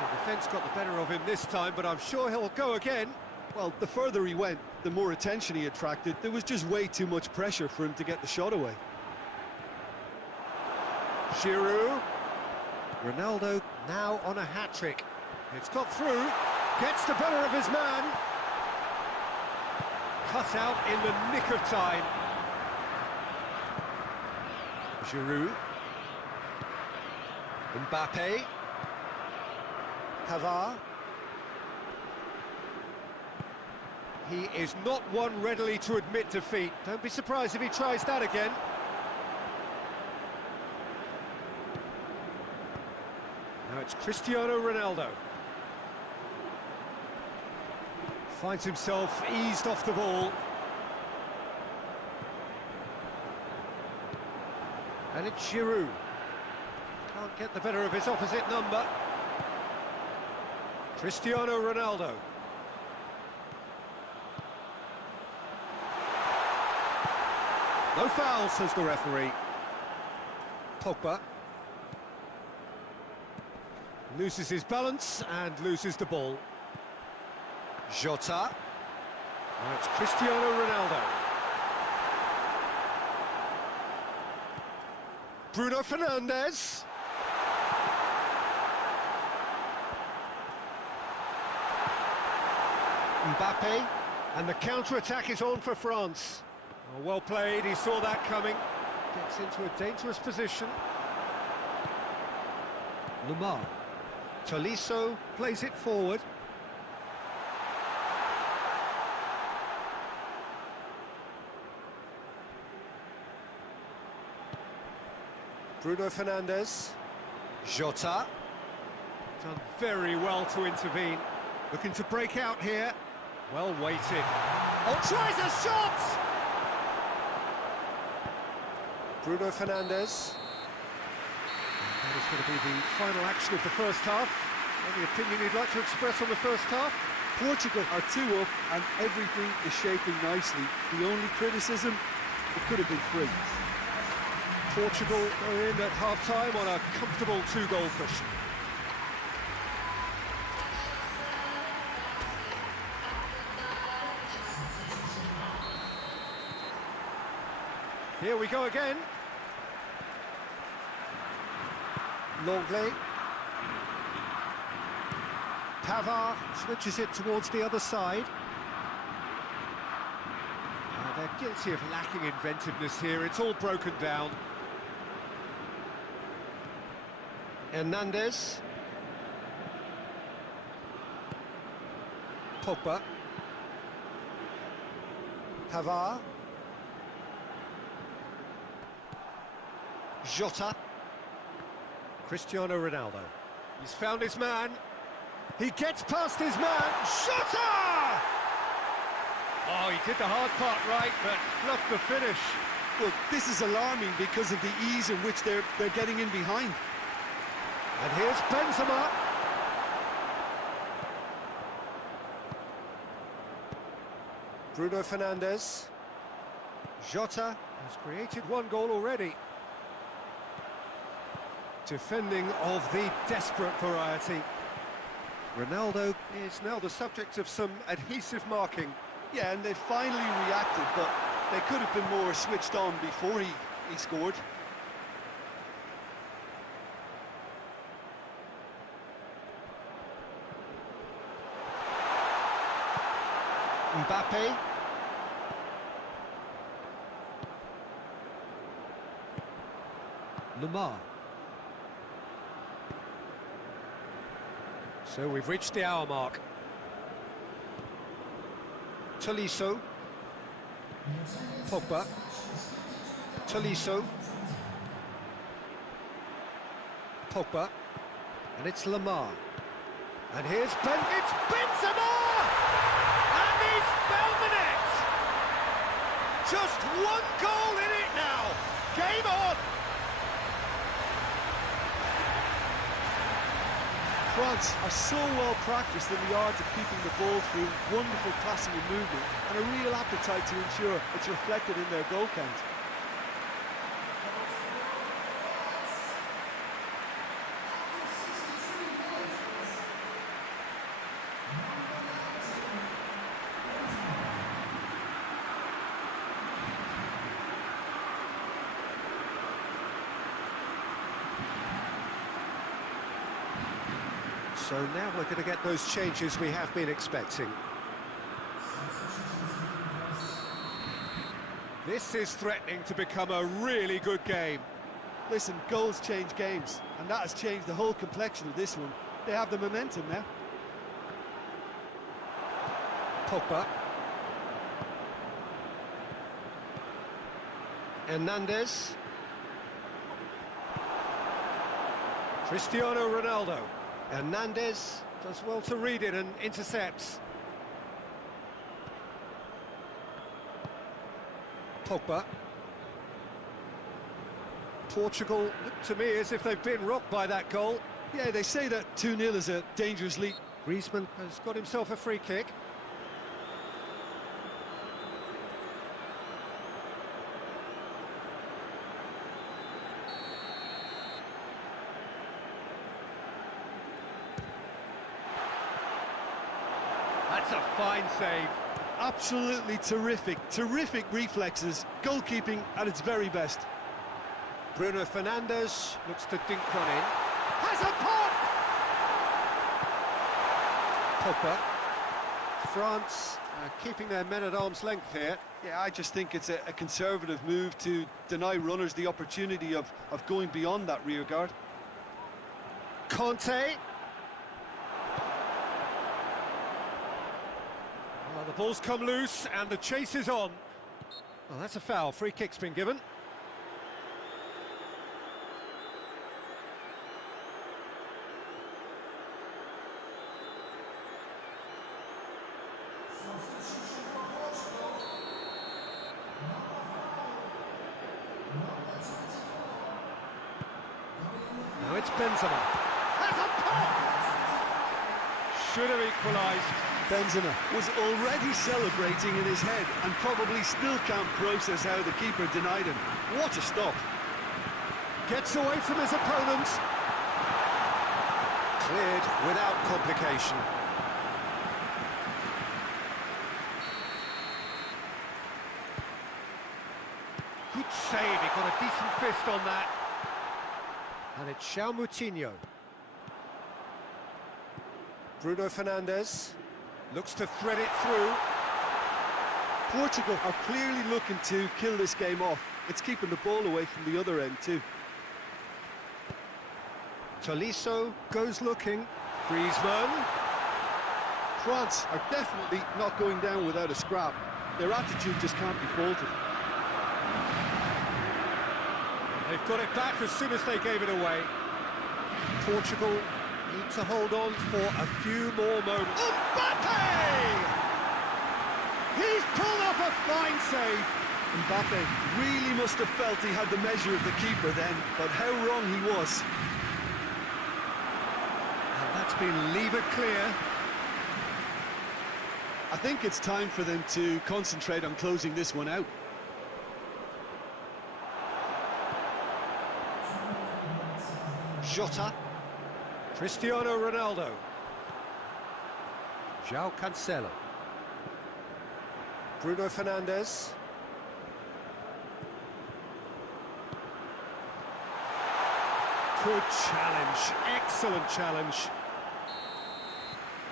The defence got the better of him this time, but I'm sure he'll go again. Well, the further he went, the more attention he attracted. There was just way too much pressure for him to get the shot away. Giroud. Ronaldo now on a hat-trick. It's got through, gets the better of his man. Cut out in the nick of time. Giroud. Mbappe. Pavard. He is not one readily to admit defeat. Don't be surprised if he tries that again. Now it's Cristiano Ronaldo. Finds himself eased off the ball. And it's Giroud. Can't get the better of his opposite number. Cristiano Ronaldo. No foul, says the referee. Pogba. Loses his balance and loses the ball. Jota. Now it's Cristiano Ronaldo. Bruno Fernandes. Mbappe. And the counter-attack is on for France. Oh, well played, he saw that coming. Gets into a dangerous position. Lamar. Tolisso plays it forward. Bruno Fernandes. Jota. Done very well to intervene. Looking to break out here. Well weighted. Oh, tries a shot! Bruno Fernandes. That is going to be the final action of the first half. Any opinion you'd like to express on the first half? Portugal are 2 up and everything is shaping nicely. The only criticism, it could have been 3. Portugal are in at half-time on a comfortable 2-goal push. Here we go again. Longley. Pavard switches it towards the other side. Well, they're guilty of lacking inventiveness here. It's all broken down. Hernandez. Pogba. Pavard. Jota. Cristiano Ronaldo. He's found his man. He gets past his man. Jota! Oh, he did the hard part right, but fluffed the finish. Well, this is alarming because of the ease in which they're getting in behind. And here's Benzema. Bruno Fernandes. Jota has created one goal already. Defending of the desperate variety. Ronaldo is now the subject of some adhesive marking. Yeah, and they finally reacted, but they could have been more switched on before he scored. Mbappe. Lamar. So we've reached the hour mark. Tolisso. Pogba. Tolisso. Pogba. And it's Lamar. And here's it's Benzema! And he's found the net! Just one goal in it now! Game on! France are so well practiced in the art of keeping the ball through wonderful passing and movement, and a real appetite to ensure it's reflected in their goal count. So now we're going to get those changes we have been expecting. This is threatening to become a really good game. Listen, goals change games, and that has changed the whole complexion of this one. They have the momentum now. Pogba. Hernandez. Cristiano Ronaldo. Hernandez does well to read it and intercepts. Pogba. Portugal look to me as if they've been rocked by that goal. Yeah, they say that 2-0 is a dangerous lead. Griezmann has got himself a free kick. That's a fine save. Absolutely terrific reflexes, goalkeeping at its very best. Bruno Fernandes looks to dink one in. Has a pop! Pogba. France keeping their men at arm's length here. Yeah, I just think it's a conservative move to deny runners the opportunity of going beyond that rear guard. Conte. Well, the ball's come loose and the chase is on. Well, that's a foul. Free kick's been given. Now it's Benzema. Has a pop! Should have equalised. Benzema was already celebrating in his head and probably still can't process how the keeper denied him. What a stop. Gets away from his opponent. Cleared without complication. Good save, he got a decent fist on that. And it's Moutinho. Bruno Fernandes looks to thread it through. Portugal are clearly looking to kill this game off. It's keeping the ball away from the other end too. Tolisso goes looking. Griezmann. France are definitely not going down without a scrap. Their attitude just can't be faulted. They've got it back as soon as they gave it away. Portugal need to hold on for a few more moments. Mbappe! He's pulled off a fine save. Mbappe really must have felt he had the measure of the keeper then, but how wrong he was. And that's been levered clear. I think it's time for them to concentrate on closing this one out. Jota. Cristiano Ronaldo. João Cancelo. Bruno Fernandes. Good challenge, excellent challenge.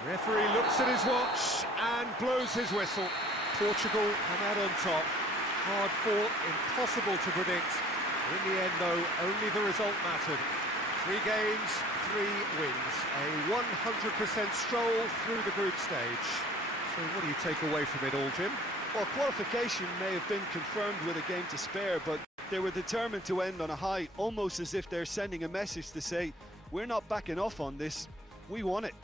Referee looks at his watch and blows his whistle. Portugal come out on top. Hard fought, impossible to predict. In the end, though, only the result mattered. 3 games, 3 wins. A 100% stroll through the group stage. So what do you take away from it all, Jim? Well, qualification may have been confirmed with a game to spare, but they were determined to end on a high, almost as if they're sending a message to say, we're not backing off on this, we won it.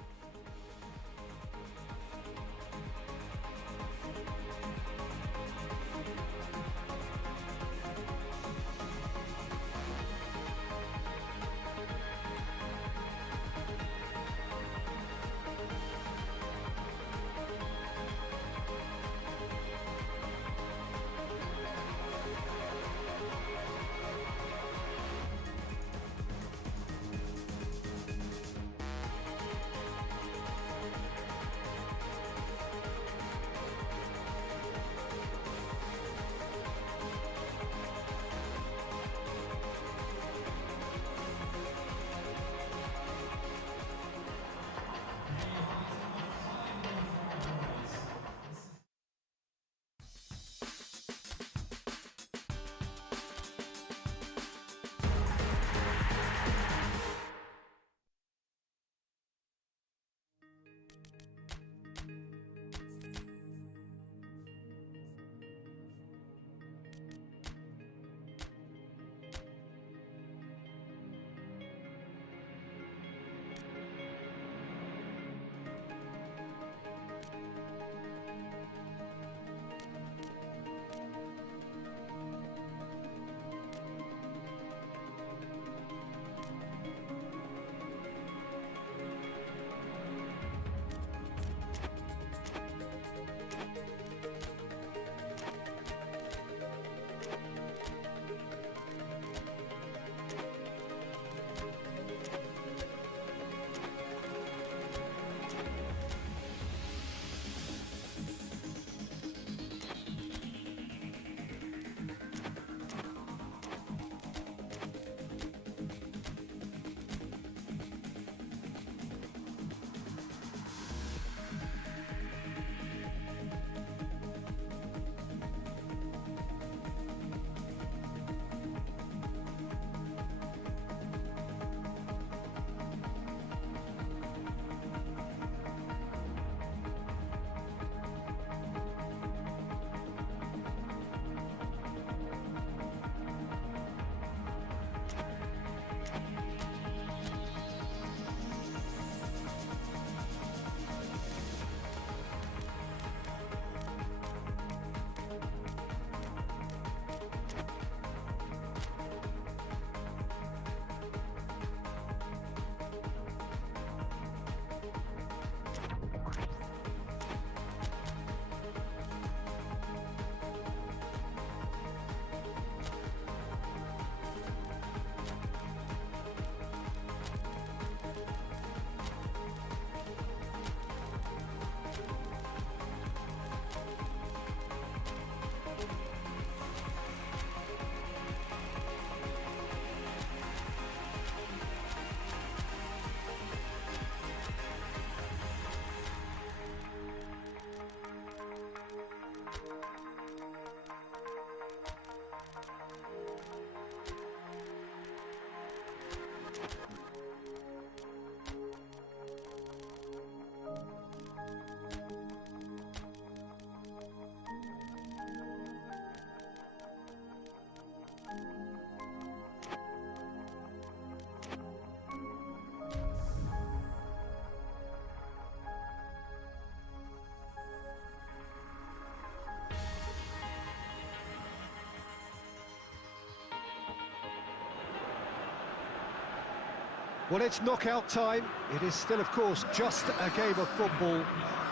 Well, it's knockout time. It is still, of course, just a game of football,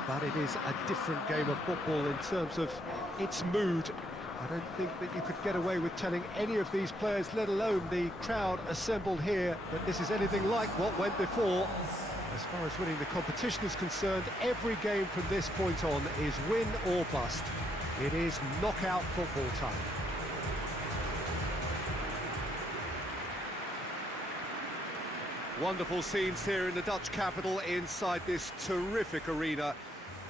but it is a different game of football in terms of its mood. I don't think that you could get away with telling any of these players, let alone the crowd assembled here, that this is anything like what went before. As far as winning the competition is concerned, every game from this point on is win or bust. It is knockout football time. Wonderful scenes here in the Dutch capital inside this terrific arena.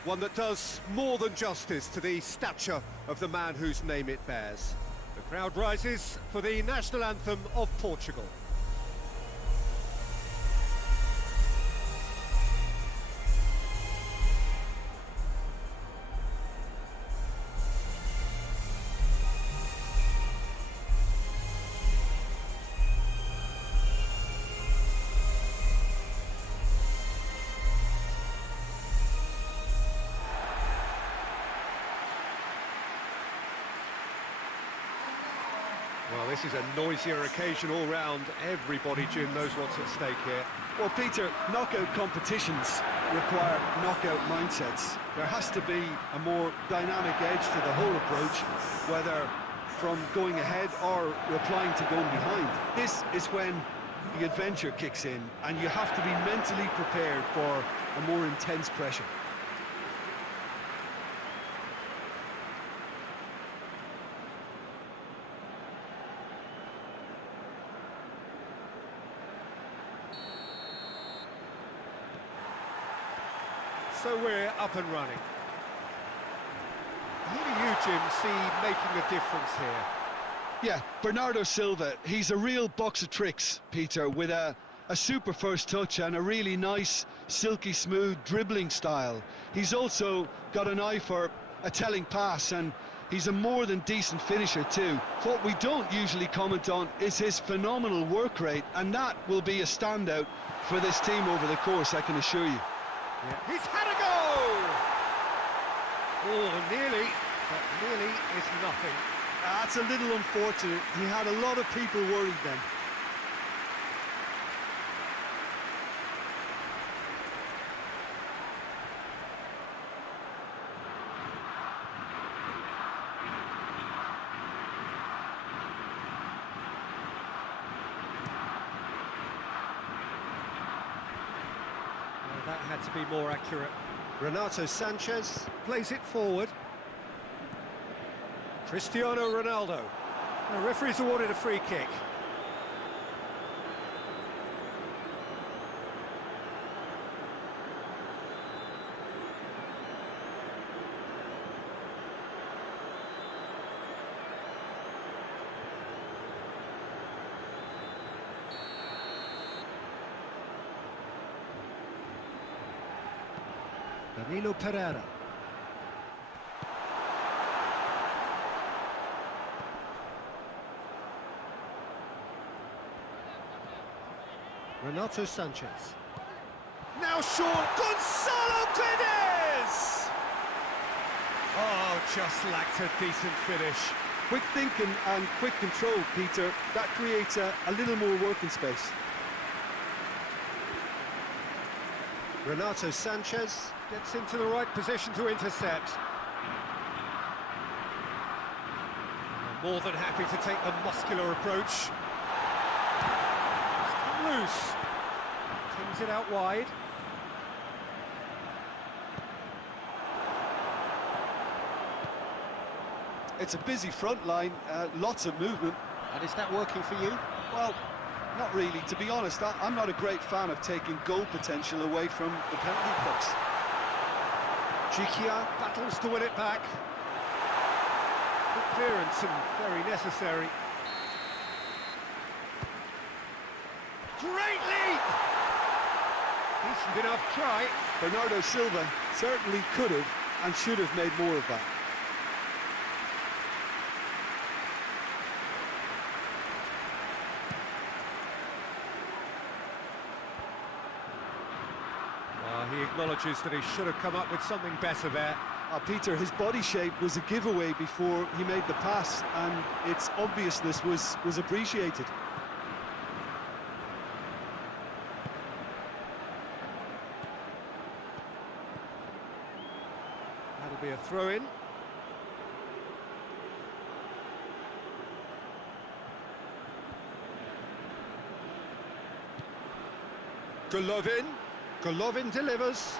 One that does more than justice to the stature of the man whose name it bears. The crowd rises for the national anthem of Portugal. Well, this is a noisier occasion all round. Everybody, Jim, knows what's at stake here. Well, Peter, knockout competitions require knockout mindsets. There has to be a more dynamic edge to the whole approach, whether from going ahead or replying to going behind. This is when the adventure kicks in, and you have to be mentally prepared for a more intense pressure. So we're up and running. Who do you, Jim, see making a difference here? Yeah, Bernardo Silva, he's a real box of tricks, Peter, with a super first touch and a really nice, silky smooth dribbling style. He's also got an eye for a telling pass, and he's a more than decent finisher too. What we don't usually comment on is his phenomenal work rate, and that will be a standout for this team over the course, I can assure you. Yeah. He's had a go! Oh, nearly, but nearly is nothing. That's a little unfortunate. He had a lot of people worried then. That had to be more accurate. Renato Sanchez plays it forward. Cristiano Ronaldo. The referee's awarded a free kick. Danilo Pereira. Renato Sanchez. Now short, Gonzalo Guedes! Oh, just lacked a decent finish. Quick thinking and quick control, Peter. That creates a little more working space. Renato Sanchez gets into the right position to intercept. They're more than happy to take the muscular approach. It's come loose. Kings it out wide. It's a busy front line, lots of movement. And is that working for you? Well, not really. To be honest, I'm not a great fan of taking goal potential away from the penalty box. Chiquia battles to win it back. Good clearance and very necessary. Great leap! Decent enough try. Bernardo Silva certainly could have and should have made more of that. He acknowledges that he should have come up with something better there. Peter, his body shape was a giveaway before he made the pass, and its obviousness was appreciated. be a throw-in. Golovin. Golovin delivers.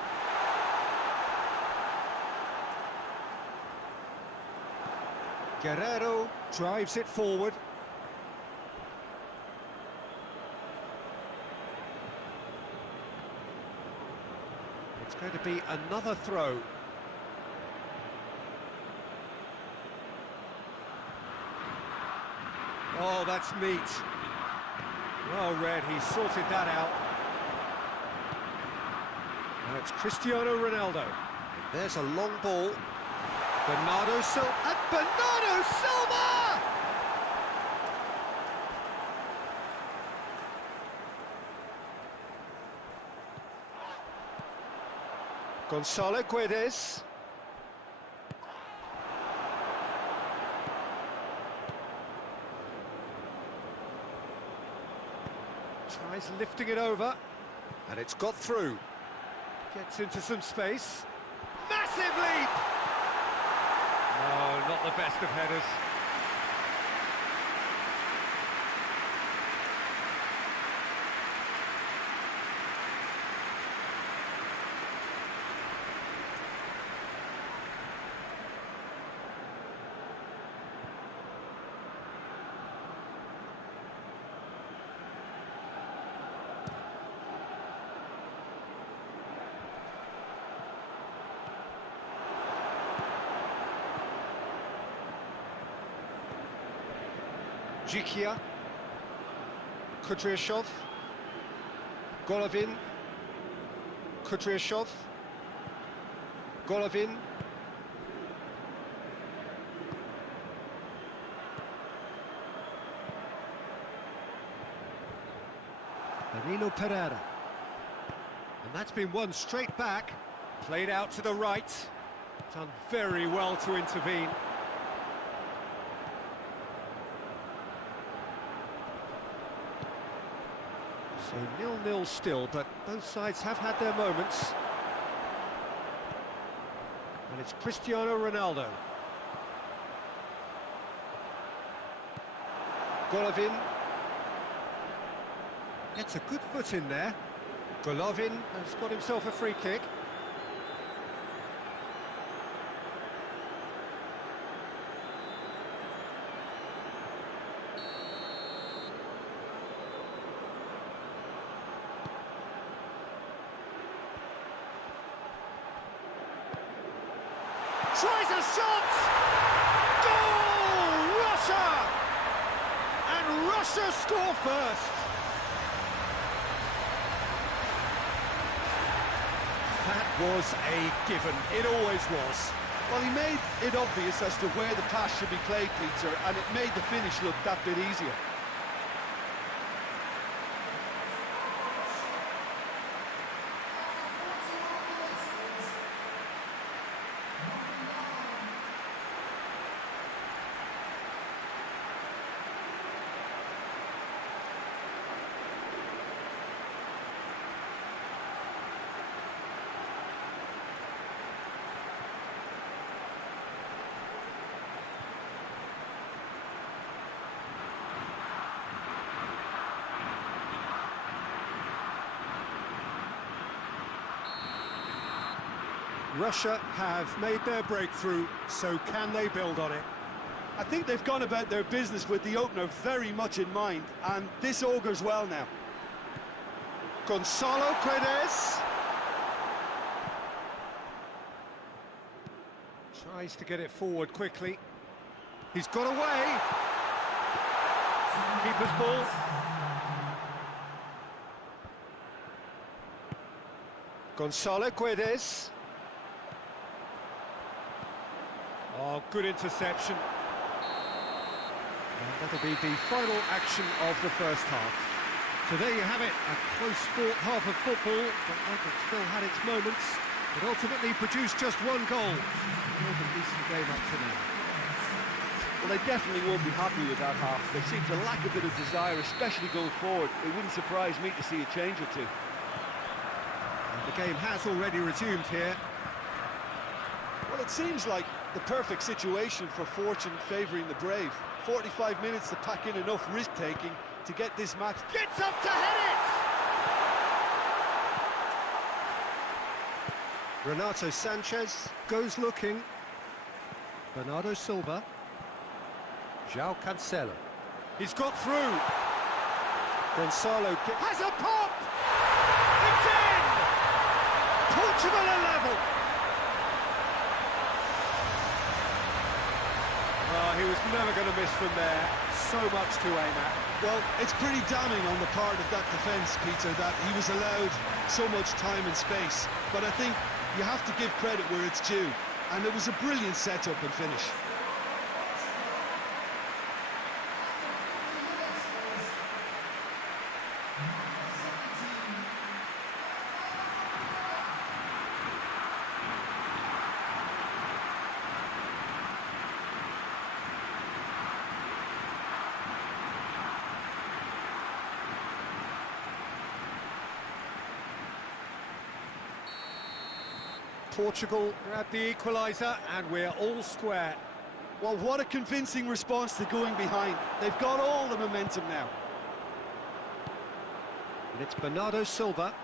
Guerrero drives it forward. It's going to be another throw. Oh, that's neat. Well read, he sorted that out. Now it's Cristiano Ronaldo. And there's a long ball. Bernardo Silva. And Bernardo Silva! Gonzalo Guedes. Tries lifting it over. And it's got through. Gets into some space. Massive leap! No, not the best of headers. Jikia, Kudryashov, Golovin, Kudryashov, Golovin, Danilo Pereira, and that's been won straight back, played out to the right, done very well to intervene. So 0-0 still, but both sides have had their moments. And it's Cristiano Ronaldo. Golovin gets a good foot in there. Golovin has got himself a free kick. Tries a shot! Goal! Russia! And Russia score first! That was a given, it always was. Well, he made it obvious as to where the pass should be played, Peter, and it made the finish look that bit easier. Russia have made their breakthrough, so can they build on it? I think they've gone about their business with the opener very much in mind, and this augurs well now. Gonzalo Guedes tries to get it forward quickly. He's got away. Keeper's ball. Gonzalo Guedes. Oh, good interception. And that'll be the final action of the first half. So there you have it, a close-fought half of football, but like it still had its moments. It ultimately produced just one goal. More than decent game up to now. Well, they definitely won't be happy with that half. They seem to lack a bit of desire, especially going forward. It wouldn't surprise me to see a change or two. And the game has already resumed here. Well, it seems like the perfect situation for fortune favouring the brave. 45 minutes to pack in enough risk-taking to get this match. Gets up to head it! Renato Sanchez goes looking. Bernardo Silva. João Cancelo. He's got through. Gonzalo Has a pop! It's in! Portugal are level! Oh, he was never going to miss from there. So much to aim at. Well, it's pretty damning on the part of that defence, Peter, that he was allowed so much time and space. But I think you have to give credit where it's due. And it was a brilliant setup and finish. Portugal grab the equaliser and we're all square. Well, what a convincing response to going behind. They've got all the momentum now. and it's Bernardo Silva.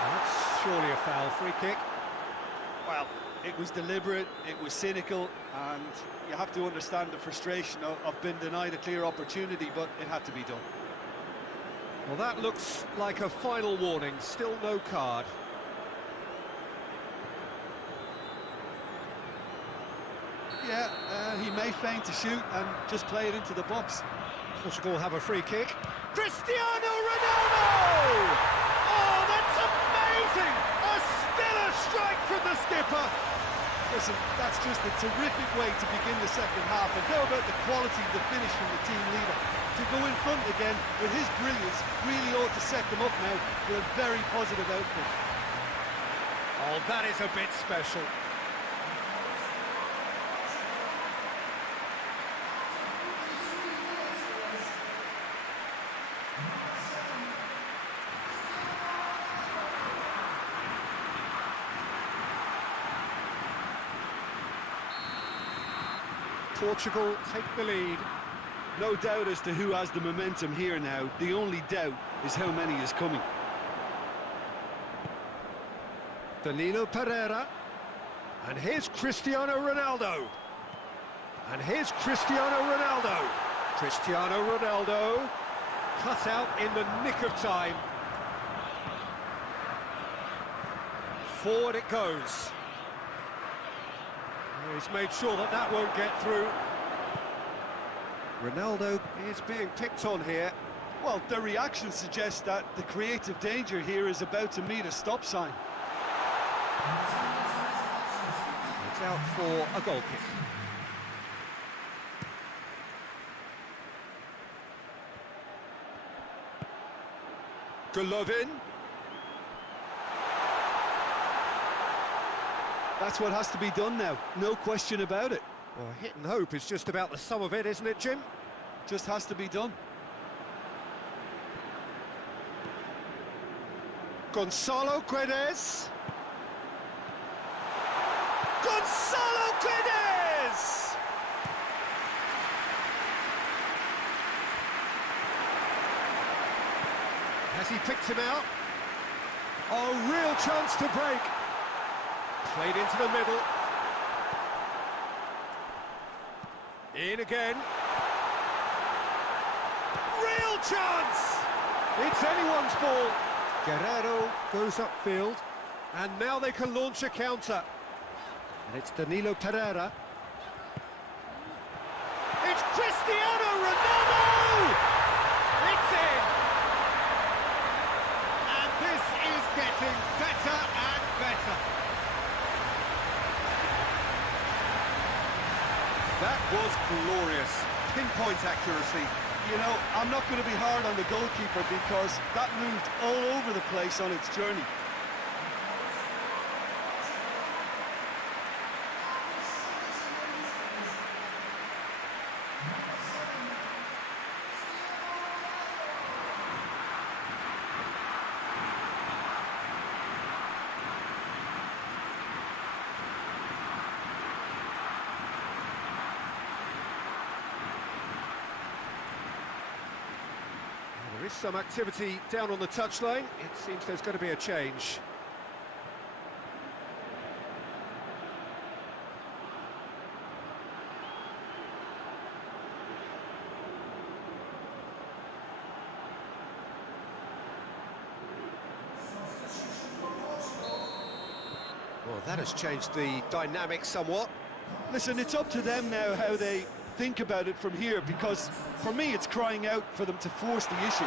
That's surely a foul. Free kick. Well, it was deliberate, it was cynical, and you have to understand the frustration of being denied a clear opportunity, but it had to be done. Well, that looks like a final warning. Still no card. Yeah, he may feign to shoot and just play it into the box. Portugal have a free kick. Cristiano Ronaldo! Oh, that's amazing! A stellar strike from the skipper. Listen, that's just a terrific way to begin the second half, and how about the quality of the finish from the team leader? To go in front again with his brilliance really ought to set them up now for a very positive outcome. Oh, that is a bit special. Portugal take the lead. No doubt as to who has the momentum here now. The only doubt is how many is coming. Danilo Pereira. And here's Cristiano Ronaldo. And here's Cristiano Ronaldo. Cristiano Ronaldo cut out in the nick of time. Forward it goes. He's made sure that that won't get through. Ronaldo is being picked on here. Well, the reaction suggests that the creative danger here is about to meet a stop sign. It's out for a goal kick. Golovin. That's what has to be done now, no question about it. Well, hit and hope is just about the sum of it, isn't it, Jim? Just has to be done. Gonzalo Guedes. Gonzalo Guedes! Has he picked him out? Oh, real chance to break. Played into the middle. In again. Real chance! It's anyone's ball. Guerrero goes upfield. And now they can launch a counter. And it's Danilo Pereira. It's Cristiano Ronaldo! It's in! And this is getting better and better. That was glorious. Pinpoint accuracy. You know, I'm not going to be hard on the goalkeeper because that moved all over the place on its journey. There is some activity down on the touchline. It seems there's going to be a change. Well, that has changed the dynamic somewhat. Listen, it's up to them now how they think about it from here, because for me it's crying out for them to force the issue.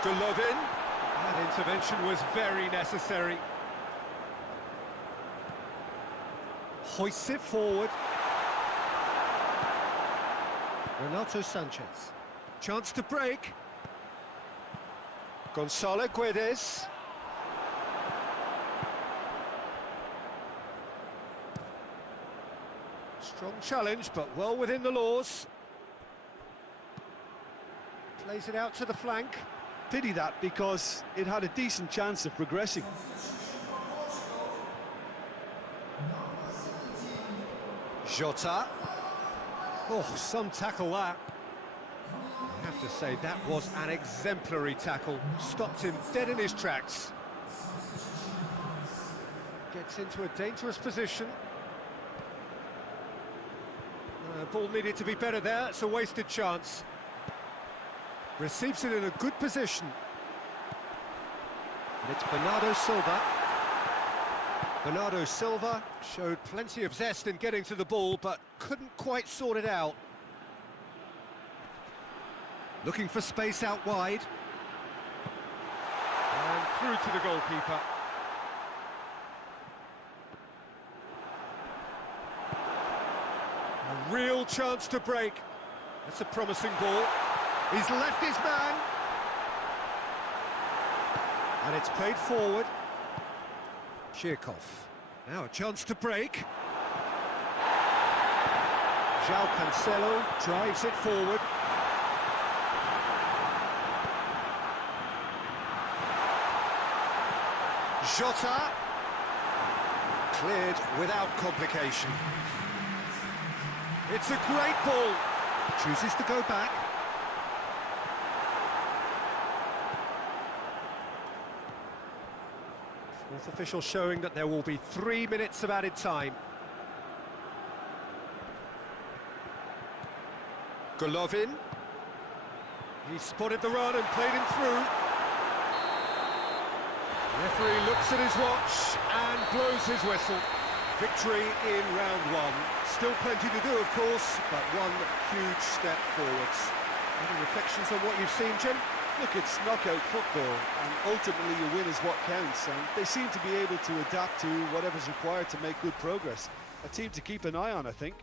Golovin. That intervention was very necessary. Hoists it forward. Renato Sanchez. Chance to break. Gonzalo Guedes. Strong challenge, but well within the laws. Plays it out to the flank. Pity that, because it had a decent chance of progressing. Jota. Oh, some tackle that. I have to say, that was an exemplary tackle. Stopped him dead in his tracks. Gets into a dangerous position. Ball needed to be better there. It's a wasted chance. Receives it in a good position. And it's Bernardo Silva. Bernardo Silva Showed plenty of zest in getting to the ball, but couldn't quite sort it out. Looking for space out wide. And through to the goalkeeper. A real chance to break. That's a promising ball. He's left his man. And it's played forward. Chirkov. Now a chance to break. João Cancelo Drives it forward. Jota. Cleared without complication. It's a great ball. Chooses to go back. Fourth official showing that there will be 3 minutes of added time. Golovin. He spotted the run and played him through. Referee looks at his watch and blows his whistle. Victory in round one. Still plenty to do, of course, but one huge step forwards. Any reflections on what you've seen, Jim? Look, it's knockout football, and ultimately your win is what counts, and they seem to be able to adapt to whatever's required to make good progress. A team to keep an eye on, I think.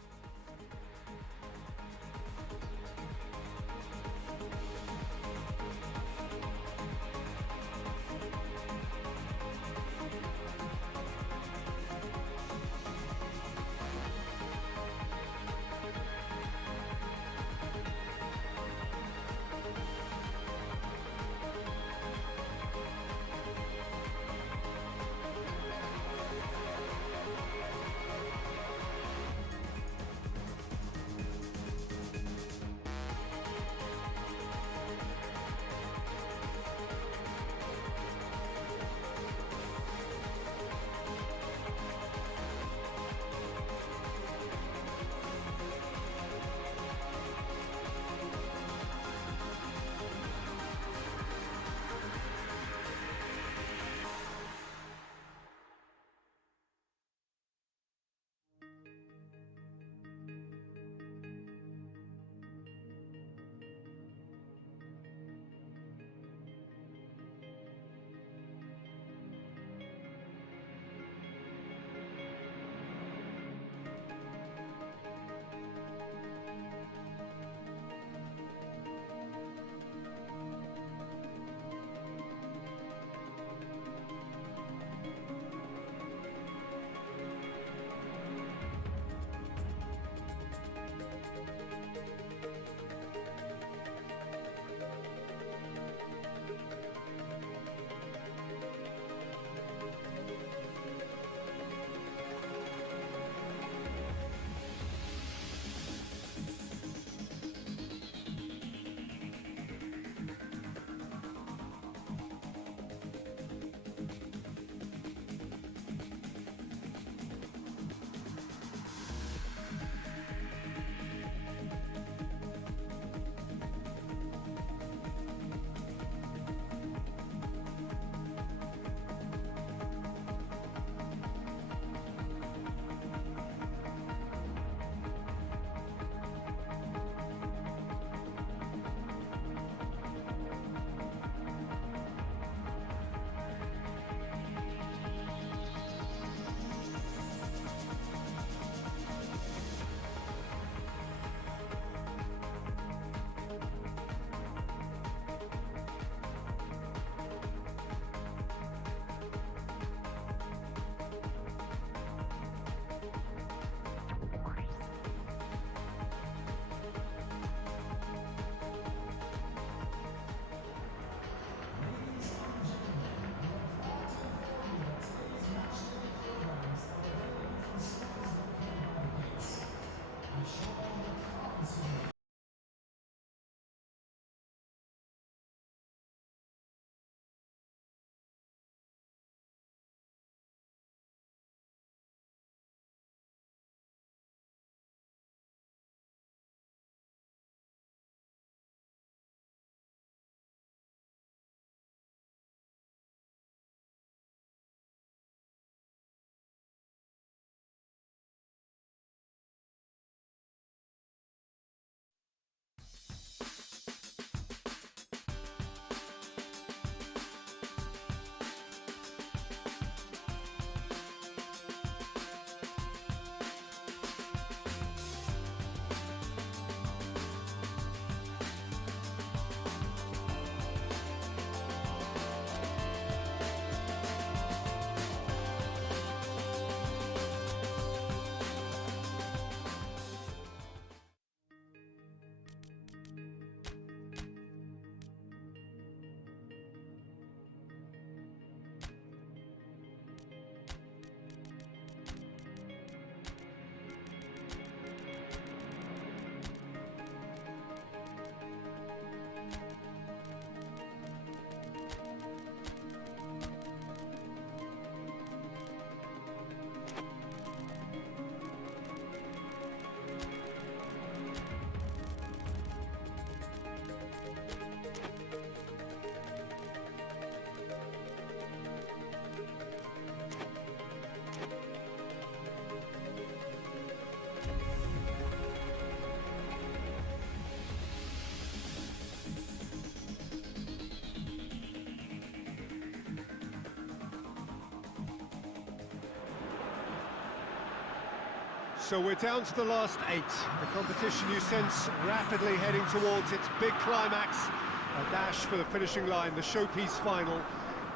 So we're down to the last 8. The competition, you sense, rapidly heading towards its big climax. A dash for the finishing line, the showpiece final.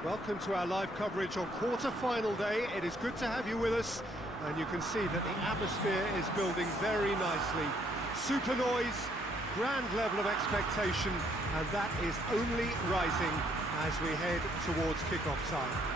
Welcome to our live coverage on quarter-final day. It is good to have you with us, and you can see that the atmosphere is building very nicely. Super noise, grand level of expectation, and that is only rising as we head towards kick-off time.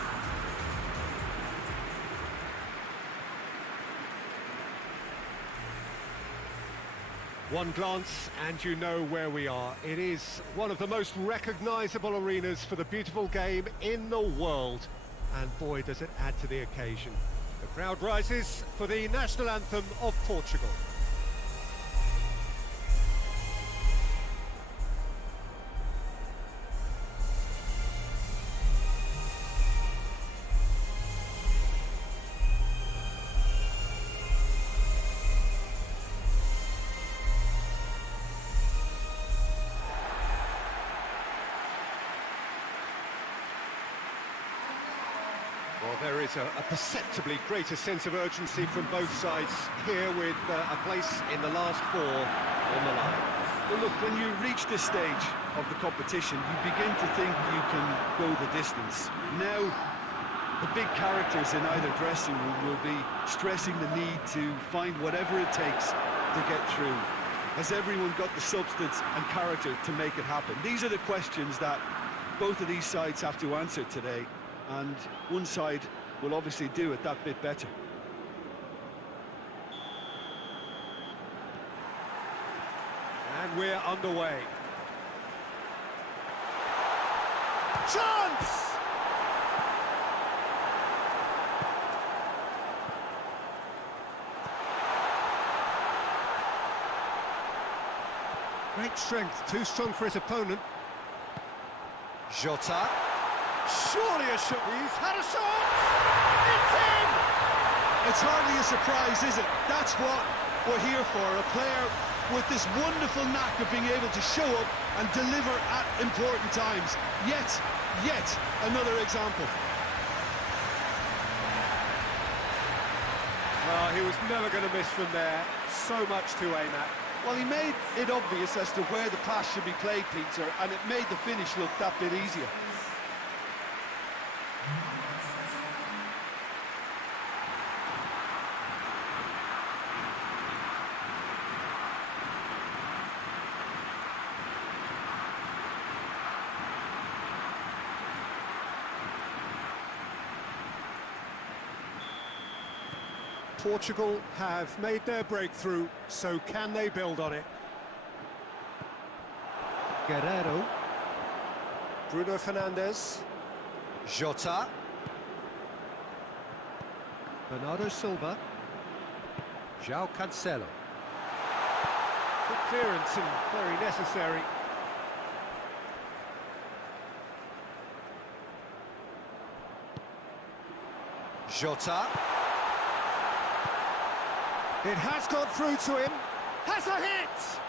One glance and you know where we are. It is one of the most recognisable arenas for the beautiful game in the world. And boy, does it add to the occasion. The crowd rises for the national anthem of Portugal. Well, there is a perceptibly greater sense of urgency from both sides here, with a place in the last 4 on the line. Well, look, when you reach this stage of the competition, you begin to think you can go the distance. Now, the big characters in either dressing room will be stressing the need to find whatever it takes to get through. Has everyone got the substance and character to make it happen? These are the questions that both of these sides have to answer today. And one side will obviously do it that bit better. And we're underway. Chance! Great strength, too strong for his opponent. Jota. Surely a shot. He's had a shot! It's in! It's hardly a surprise, is it? That's what we're here for. A player with this wonderful knack of being able to show up and deliver at important times. Yet another example. Well, he was never going to miss from there. So much to aim at. Well, he made it obvious as to where the pass should be played, Peter, and it made the finish look that bit easier. Portugal have made their breakthrough, so can they build on it? Guerrero. Bruno Fernandes. Jota. Bernardo Silva. João Cancelo. Good clearance and very necessary. Jota. It has got through to him. Has a hit!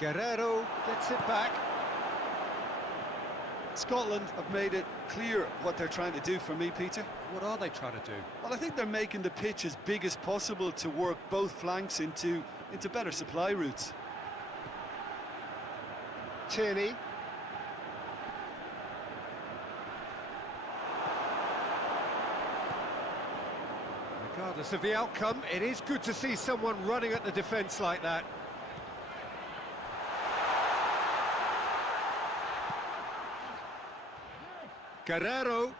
Guerrero gets it back. Scotland have made it clear what they're trying to do for me, Peter. What are they trying to do? Well, I think they're making the pitch as big as possible to work both flanks into better supply routes. Tierney. Regardless of the outcome, it is good to see someone running at the defence like that. Guerrero.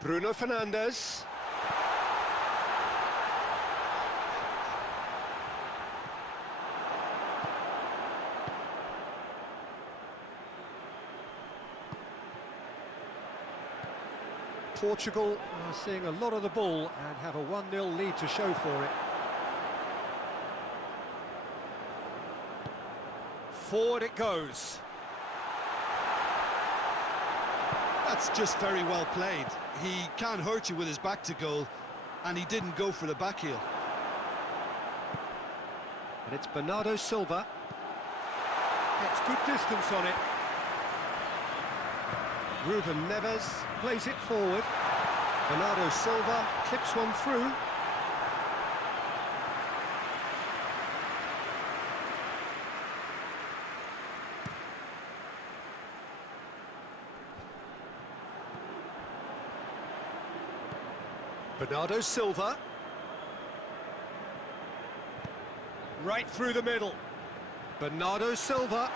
Bruno Fernandes. Portugal are seeing a lot of the ball and have a 1-0 lead to show for it. Forward it goes. That's just very well played. He can't hurt you with his back to goal, and he didn't go for the back heel. And it's Bernardo Silva. Gets good distance on it. Ruben Neves plays it forward. Bernardo Silva clips one through. Bernardo Silva. Right through the middle. Bernardo Silva.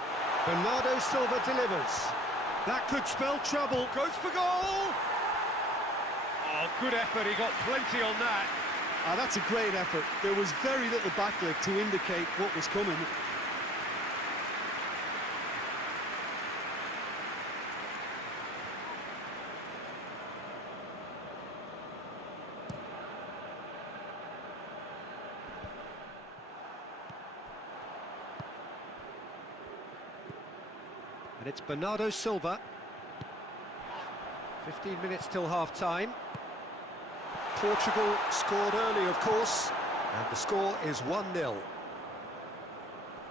Bernardo Silva delivers. That could spell trouble. Goes for goal! Oh, good effort. He got plenty on that. That's a great effort. There was very little backlift to indicate what was coming. And it's Bernardo Silva. 15 minutes till half-time. Portugal scored early, of course, and the score is 1-0.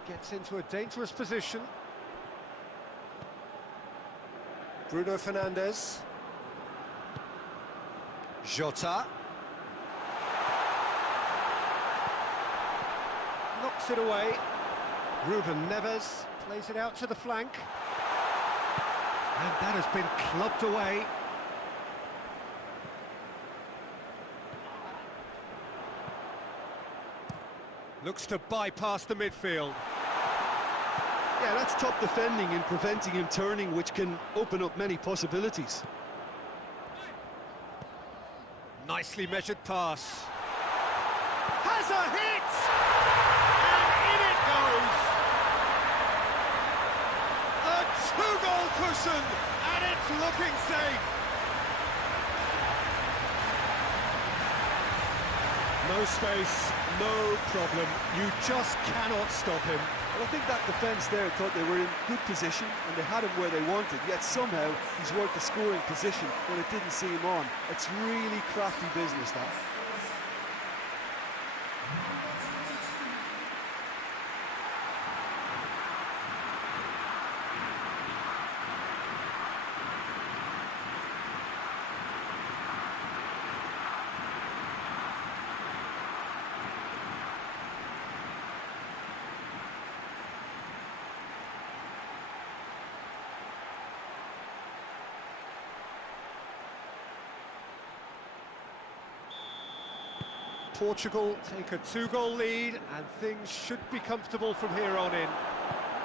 Gets into a dangerous position. Bruno Fernandes. Jota. Knocks it away. Ruben Neves plays it out to the flank. And that has been clubbed away. Looks to bypass the midfield. Yeah, that's top defending and preventing him turning, which can open up many possibilities. Nicely measured pass. Has a hit! And in it goes! A two-goal cushion, and it's looking safe. No space, no problem. You just cannot stop him. Well, I think that defence there thought they were in good position and they had him where they wanted, yet somehow he's worked the scoring position when it didn't see him on. It's really crafty business, that. Portugal take a two-goal lead, and things should be comfortable from here on in.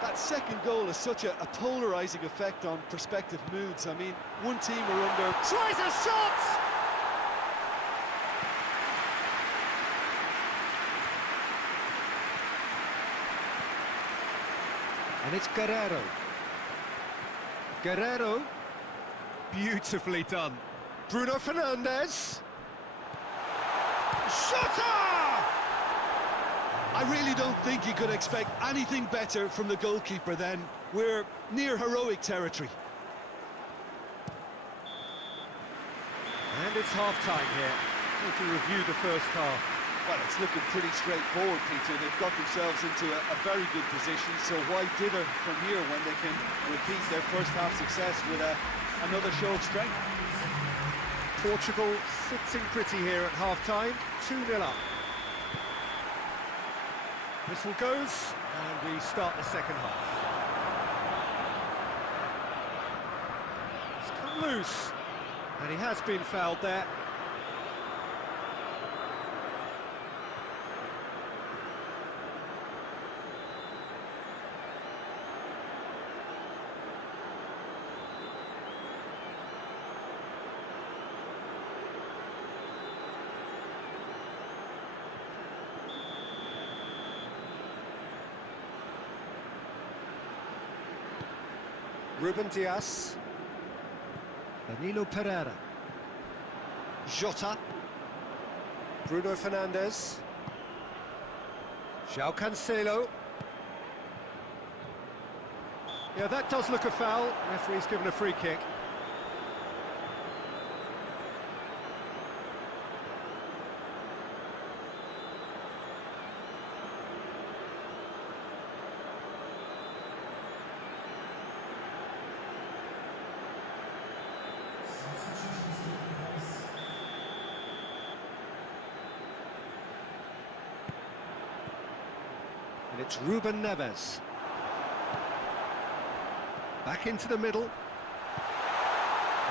That second goal has such a polarising effect on prospective moods. I mean, one team are under... Tries a shot! And it's Guerrero. Guerrero. Beautifully done. Bruno Fernandes. Shooter! I really don't think you could expect anything better from the goalkeeper then. We're near heroic territory. And it's half-time here. If you review the first half. Well, it's looking pretty straightforward, Peter. They've got themselves into a very good position, so why dither from here when they can repeat their first half success with another show of strength? Portugal sitting pretty here at half-time, 2-0 up. Whistle goes, and we start the second half. He's come loose, and he has been fouled there. Ruben Dias. Danilo Pereira. Jota. Bruno Fernandes. João Cancelo. Yeah, that does look a foul. Referee's given a free kick. And it's Ruben Neves. Back into the middle.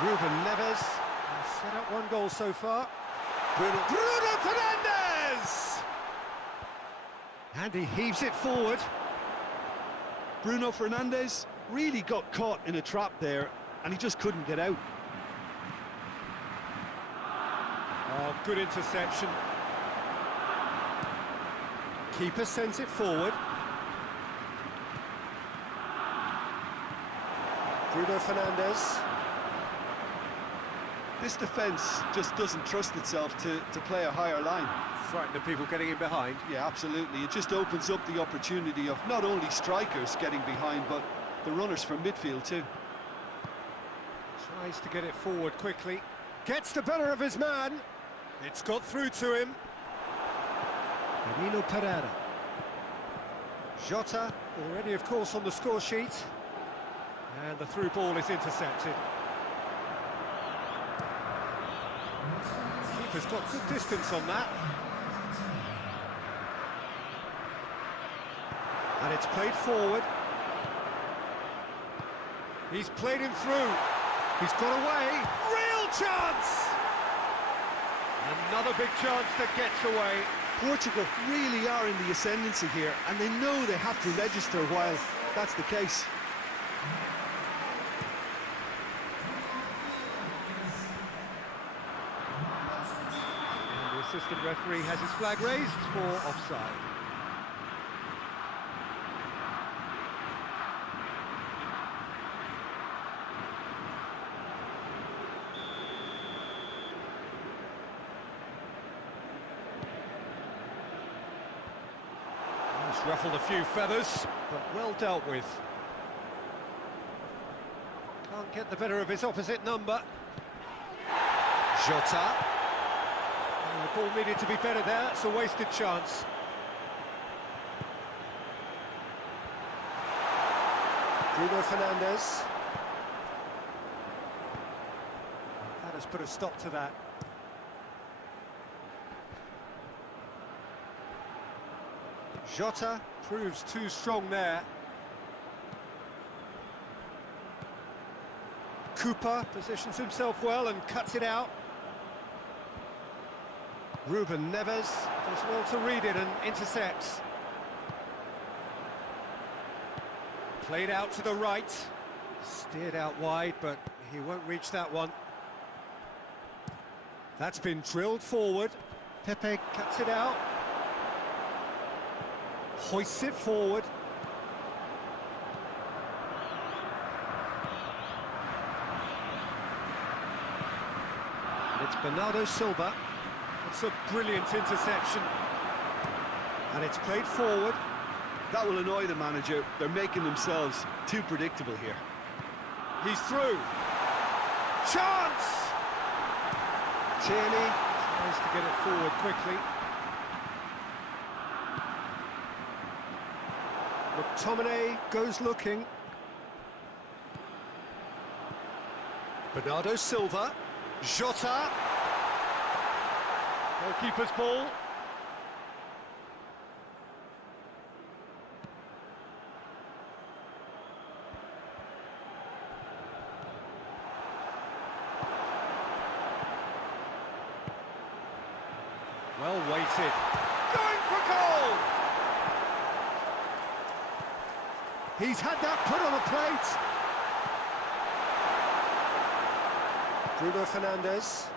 Ruben Neves. He's set up one goal so far. Bruno Fernandes! And he heaves it forward. Bruno Fernandes really got caught in a trap there, and he just couldn't get out. Oh, good interception. Keeper sends it forward. Bruno Fernandes. This defence just doesn't trust itself to play a higher line. Frightened of people getting in behind. Yeah, absolutely. It just opens up the opportunity of not only strikers getting behind, but the runners from midfield too. Tries to get it forward quickly. Gets the better of his man. It's got through to him. Danilo Pereira. Jota. Already, of course, on the score sheet. And the through ball is intercepted. Keeper's got good distance on that. And it's played forward. He's played him through. He's got away. Real chance! Another big chance that gets away. Portugal really are in the ascendancy here, and they know they have to register while that's the case. And the assistant referee has his flag raised for offside. Ruffled a few feathers, but well dealt with. Can't get the better of his opposite number. Jota. And the ball needed to be better there, it's a wasted chance. Bruno Fernandes. That has put a stop to that. Jota. Proves too strong there. Cooper positions himself well and cuts it out. Ruben Neves. Does well to read it and intercepts. Played out to the right. Steered out wide, but he won't reach that one. That's been drilled forward. Pepe cuts it out. Hoists it forward. And it's Bernardo Silva. It's a brilliant interception. And it's played forward. That will annoy the manager. They're making themselves too predictable here. He's through. Chance! Tierney. Tries to get it forward quickly. McTominay goes looking. Bernardo Silva. Jota. Goalkeeper's ball. Well weighted. Going for goal! He's had that put on a plate. Bruno Fernandes.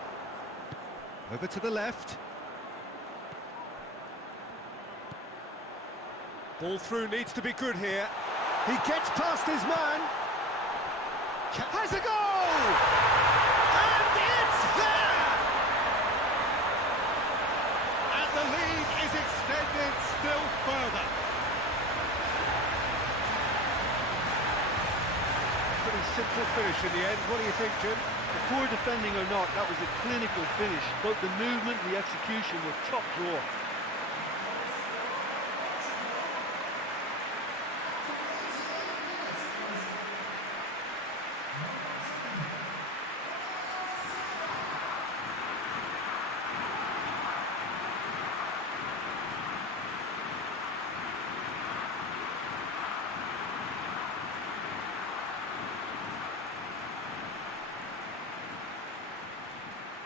Over to the left. Ball through needs to be good here. He gets past his man. Has a goal! And it's there! And the lead is extended still further. Pretty simple finish in the end. What do you think, Jim? Poor defending or not, that was a clinical finish. Both the movement and the execution were top drawer.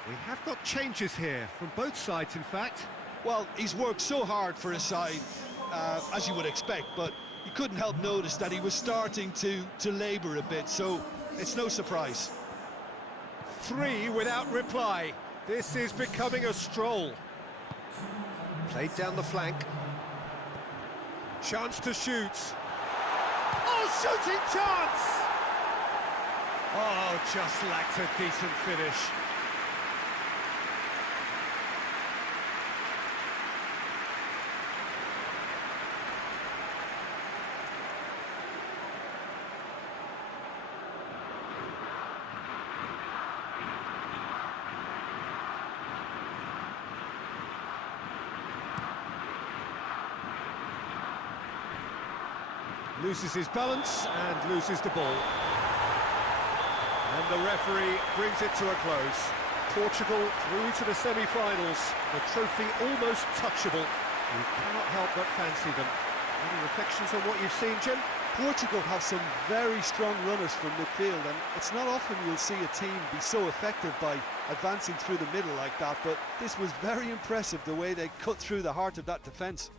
We have got changes here, from both sides in fact. Well, he's worked so hard for his side, as you would expect, but you couldn't help notice that he was starting to labour a bit, so it's no surprise. 3 without reply. This is becoming a stroll. Played down the flank. Chance to shoot. Oh, shooting chance! Oh, just lacked a decent finish. Loses his balance and loses the ball. And the referee brings it to a close. Portugal through to the semi-finals. The trophy almost touchable. You cannot help but fancy them. Any reflections on what you've seen, Jim? Portugal have some very strong runners from midfield, and it's not often you'll see a team be so effective by advancing through the middle like that, but this was very impressive, the way they cut through the heart of that defence.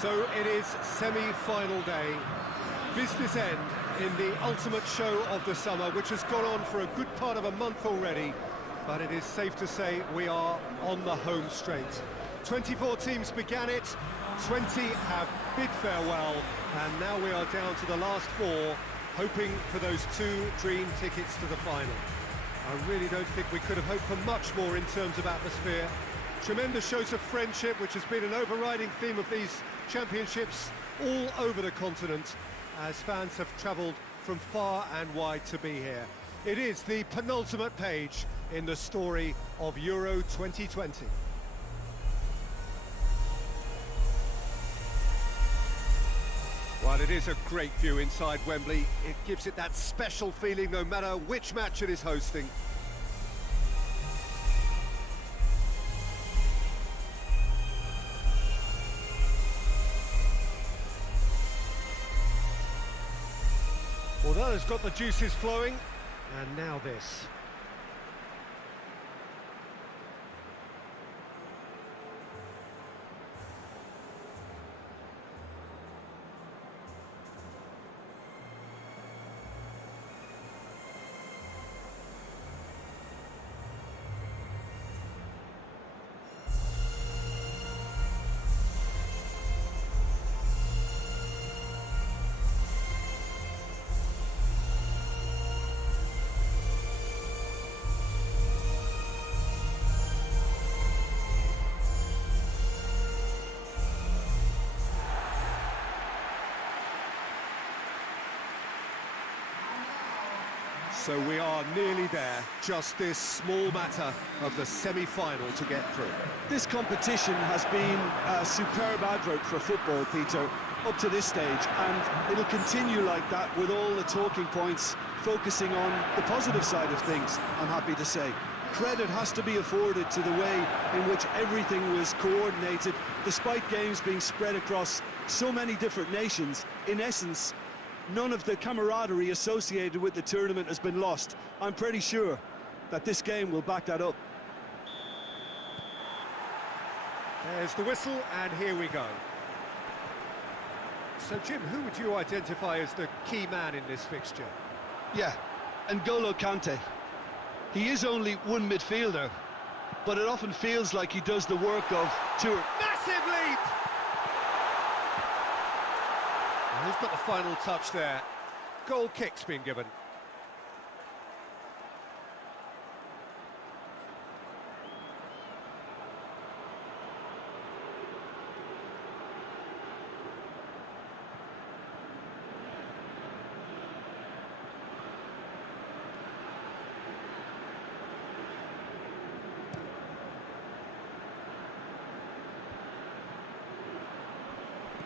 So it is semi-final day, business end in the ultimate show of the summer, which has gone on for a good part of a month already, but it is safe to say we are on the home straight. 24 teams began it, 20 have bid farewell, and now we are down to the last 4, hoping for those 2 dream tickets to the final. I really don't think we could have hoped for much more in terms of atmosphere. Tremendous shows of friendship, which has been an overriding theme of these championships all over the continent, as fans have travelled from far and wide to be here. It is the penultimate page in the story of Euro 2020. While it is a great view inside Wembley, it gives it that special feeling no matter which match it is hosting. Well, that has got the juices flowing, and now this. So we are nearly there, just this small matter of the semi-final to get through. This competition has been a superb advert for football, Peter, up to this stage, and it'll continue like that with all the talking points focusing on the positive side of things, I'm happy to say. Credit has to be afforded to the way in which everything was coordinated, despite games being spread across so many different nations. In essence, none of the camaraderie associated with the tournament has been lost. I'm pretty sure that this game will back that up. There's the whistle, and here we go. So, Jim, who would you identify as the key man in this fixture? Yeah, N'Golo Kante. He is only one midfielder, but it often feels like he does the work of two. Massive leap! And who's got the final touch there? Goal kick's been given.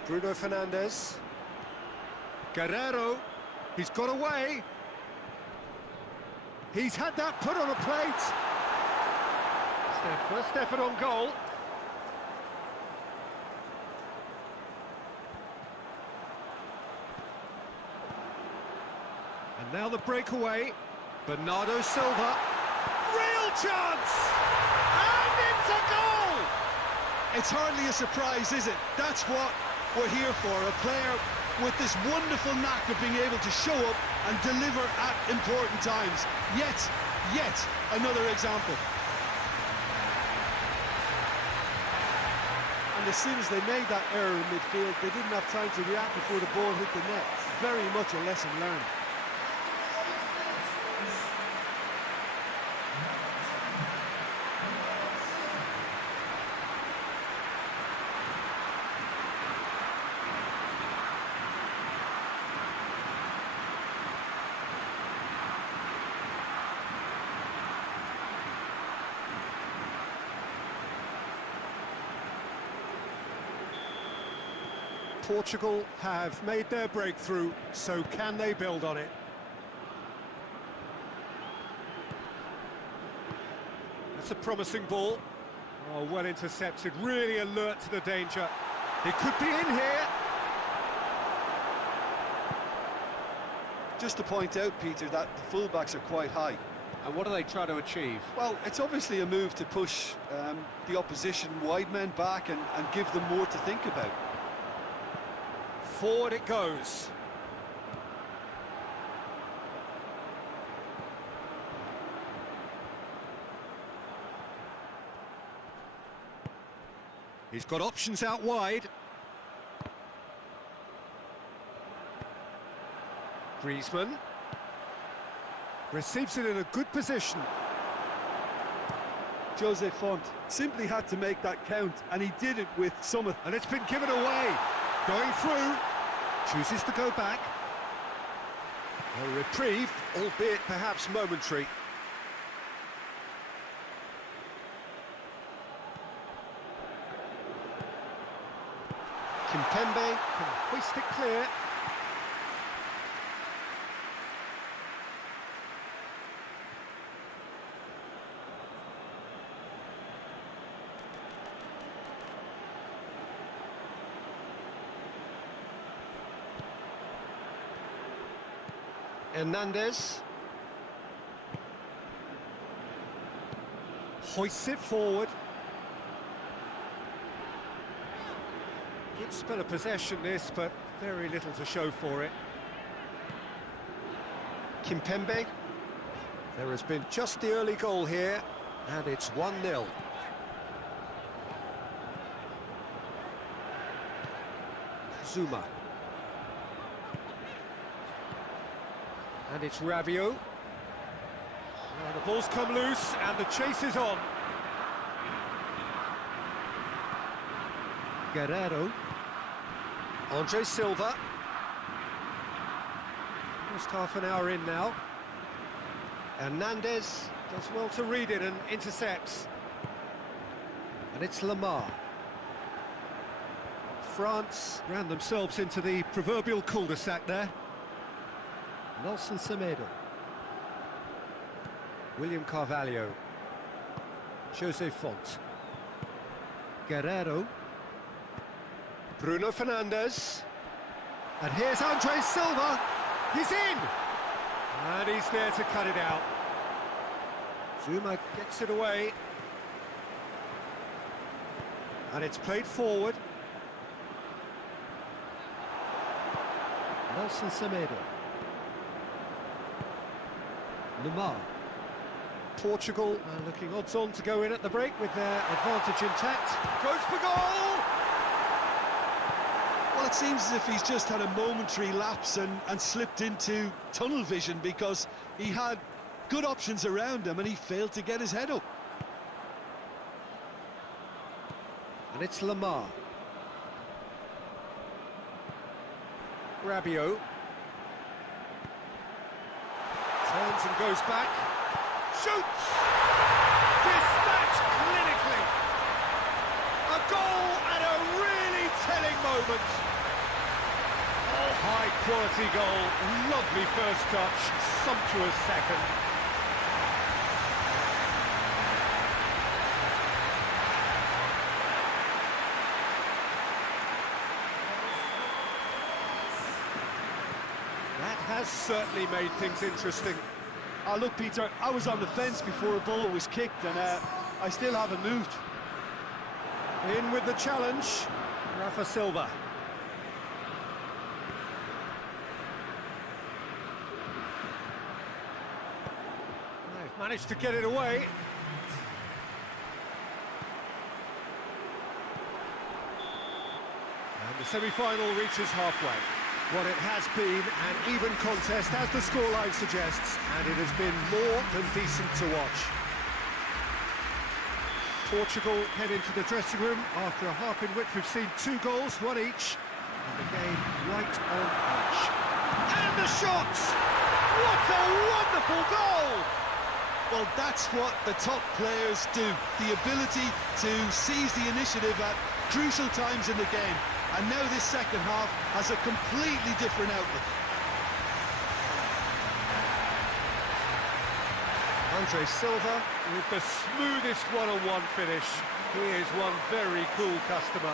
Bruno Fernandes. Guerrero, he's got away. He's had that put on a plate. It's their first effort on goal. And now the breakaway. Bernardo Silva. Real chance! And it's a goal! It's hardly a surprise, is it? That's what we're here for, a player with this wonderful knack of being able to show up and deliver at important times. Yet another example. And as soon as they made that error in midfield, they didn't have time to react before the ball hit the net. Very much a lesson learned. Portugal have made their breakthrough, so can they build on it? That's a promising ball. Oh, well intercepted, really alert to the danger. It could be in here. Just to point out, Peter, that the fullbacks are quite high. And what are they trying to achieve? Well, it's obviously a move to push the opposition wide men back and give them more to think about. Forward it goes. He's got options out wide. Griezmann receives it in a good position. Jose Font simply had to make that count, and he did it with some... And it's been given away. Going through. Chooses to go back. A reprieve, albeit perhaps momentary. Kimpembe can hoist it clear. Hernandez hoists it forward. Good spell of possession this, but very little to show for it. Kimpembe. There has been just the early goal here, and it's 1-0. Zuma. And it's Rabiot. Well, the ball's come loose, and the chase is on. Guerrero. Andre Silva. Just half an hour in now. Hernandez does well to read it and intercepts. And it's Lamar. France ran themselves into the proverbial cul-de-sac there. Nelson Semedo. William Carvalho. Jose Font. Guerrero. Bruno Fernandes. And here's Andre Silva. He's in! And he's there to cut it out. Zuma gets it away. And it's played forward. Nelson Semedo. Lamar. Portugal looking odds-on to go in at the break with their advantage intact. Goes for goal! Well, it seems as if he's just had a momentary lapse and slipped into tunnel vision, because he had good options around him and he failed to get his head up. And it's Lamar. Rabiot. Turns and goes back. Shoots! Dispatched clinically. A goal at a really telling moment. Oh, high quality goal. Lovely first touch. Sumptuous second. That has certainly made things interesting. Look, Peter, I was on the fence before a ball was kicked, and I still haven't moved. In with the challenge, Rafa Silva. They've managed to get it away. And the semi-final reaches halfway. What it has been an even contest, as the scoreline suggests, and it has been more than decent to watch. Portugal head into the dressing room after a half in which we've seen 2 goals, 1 each, and the game right on edge. And the shot! What a wonderful goal! Well, that's what the top players do. The ability to seize the initiative at crucial times in the game. And now this second half has a completely different outlook. Andre Silva with the smoothest one-on-one finish. He is one very cool customer.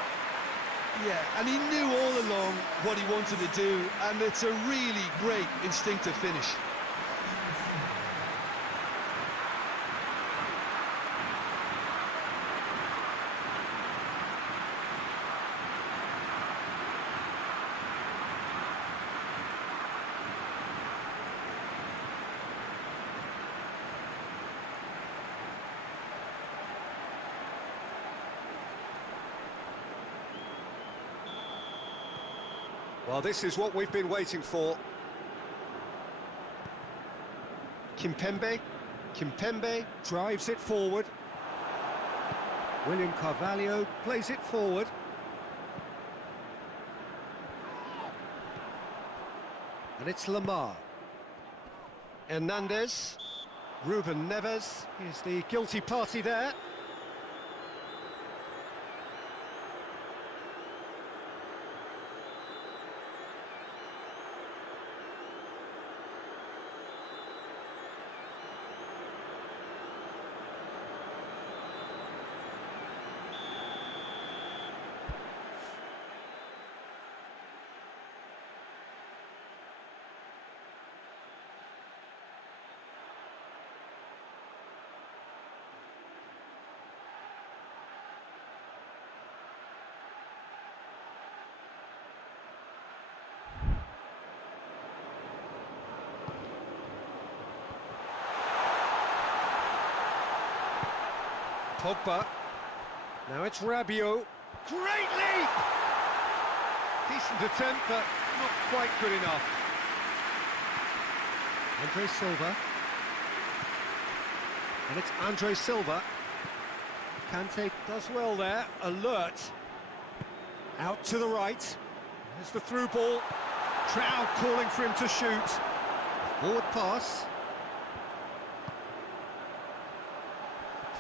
Yeah, and he knew all along what he wanted to do, and it's a really great instinctive finish. Well, this is what we've been waiting for. Kimpembe drives it forward. William Carvalho plays it forward. And it's Lamar. Hernandez. Ruben Neves is the guilty party there. Pogba. Now it's Rabiot. Great leap! Decent attempt, but not quite good enough. Andre Silva. And it's Andre Silva. Kante does well there. Alert. Out to the right. There's the through ball. Crowd calling for him to shoot. Forward pass.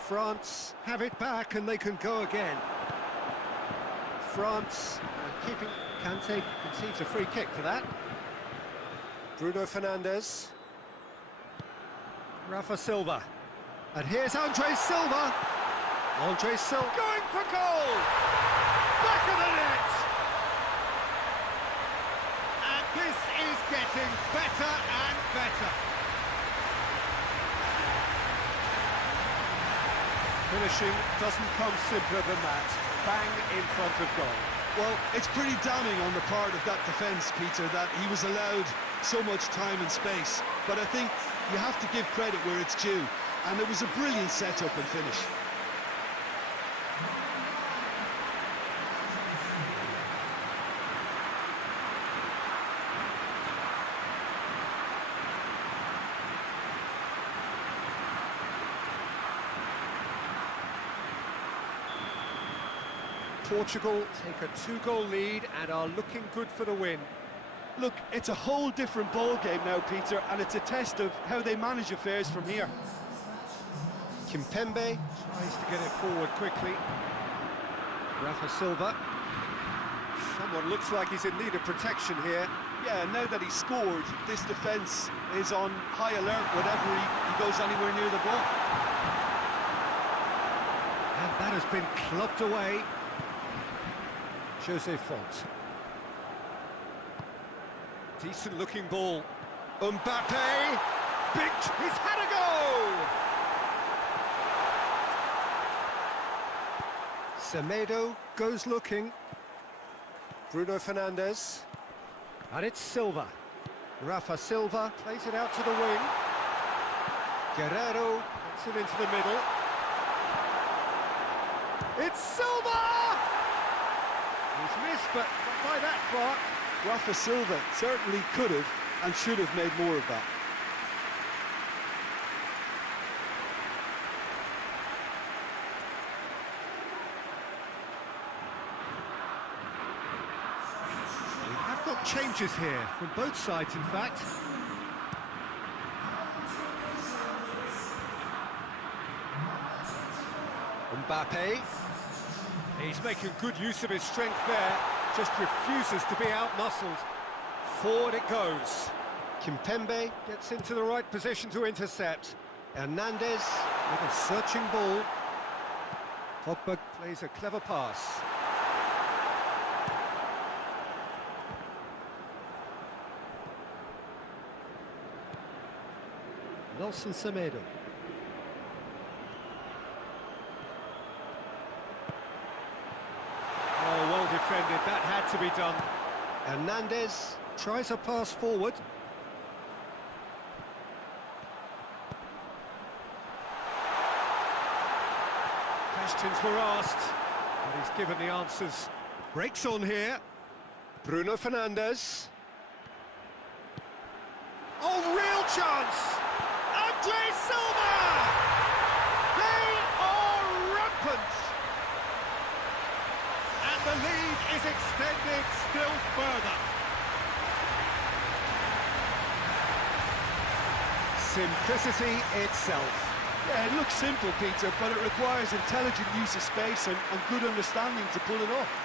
France have it back and they can go again. France keeping... Kante concedes a free kick for that. Bruno Fernandes. Rafa Silva. And here's Andre Silva. Andre Silva going for goal! Back of the net! And this is getting better and better. Finishing doesn't come simpler than that. Bang in front of goal. Well, it's pretty damning on the part of that defence, Peter, that he was allowed so much time and space. But I think you have to give credit where it's due. And it was a brilliant setup and finish. Portugal take a 2-goal lead and are looking good for the win. Look, it's a whole different ball game now, Peter, and it's a test of how they manage affairs from here. Kimpembe tries to get it forward quickly. Rafa Silva. Someone looks like he's in need of protection here. Yeah, now that he's scored, this defence is on high alert whenever he goes anywhere near the ball. And that has been clubbed away. Jose Font. Decent looking ball. Mbappe! Big... He's had a go! Semedo goes looking. Bruno Fernandes. And it's Silva. Rafa Silva plays it out to the wing. Guerrero gets it into the middle. It's Silva! He's missed, but not by that far. Rafa Silva certainly could have and should have made more of that. We have got changes here from both sides, in fact. Mbappe. He's making good use of his strength there, just refuses to be out-muscled. Forward it goes. Kimpembe gets into the right position to intercept. Hernandez with a searching ball. Pogba plays a clever pass. Nelson Semedo. Oh, well defended, that had to be done. Hernandez tries a pass forward. Questions were asked, but he's given the answers. Breaks on here. Bruno Fernandes. Oh, real chance! Andre Silva! They are rampant! And the lead is extended still further. Simplicity itself. Yeah, it looks simple, Peter, but it requires intelligent use of space and good understanding to pull it off.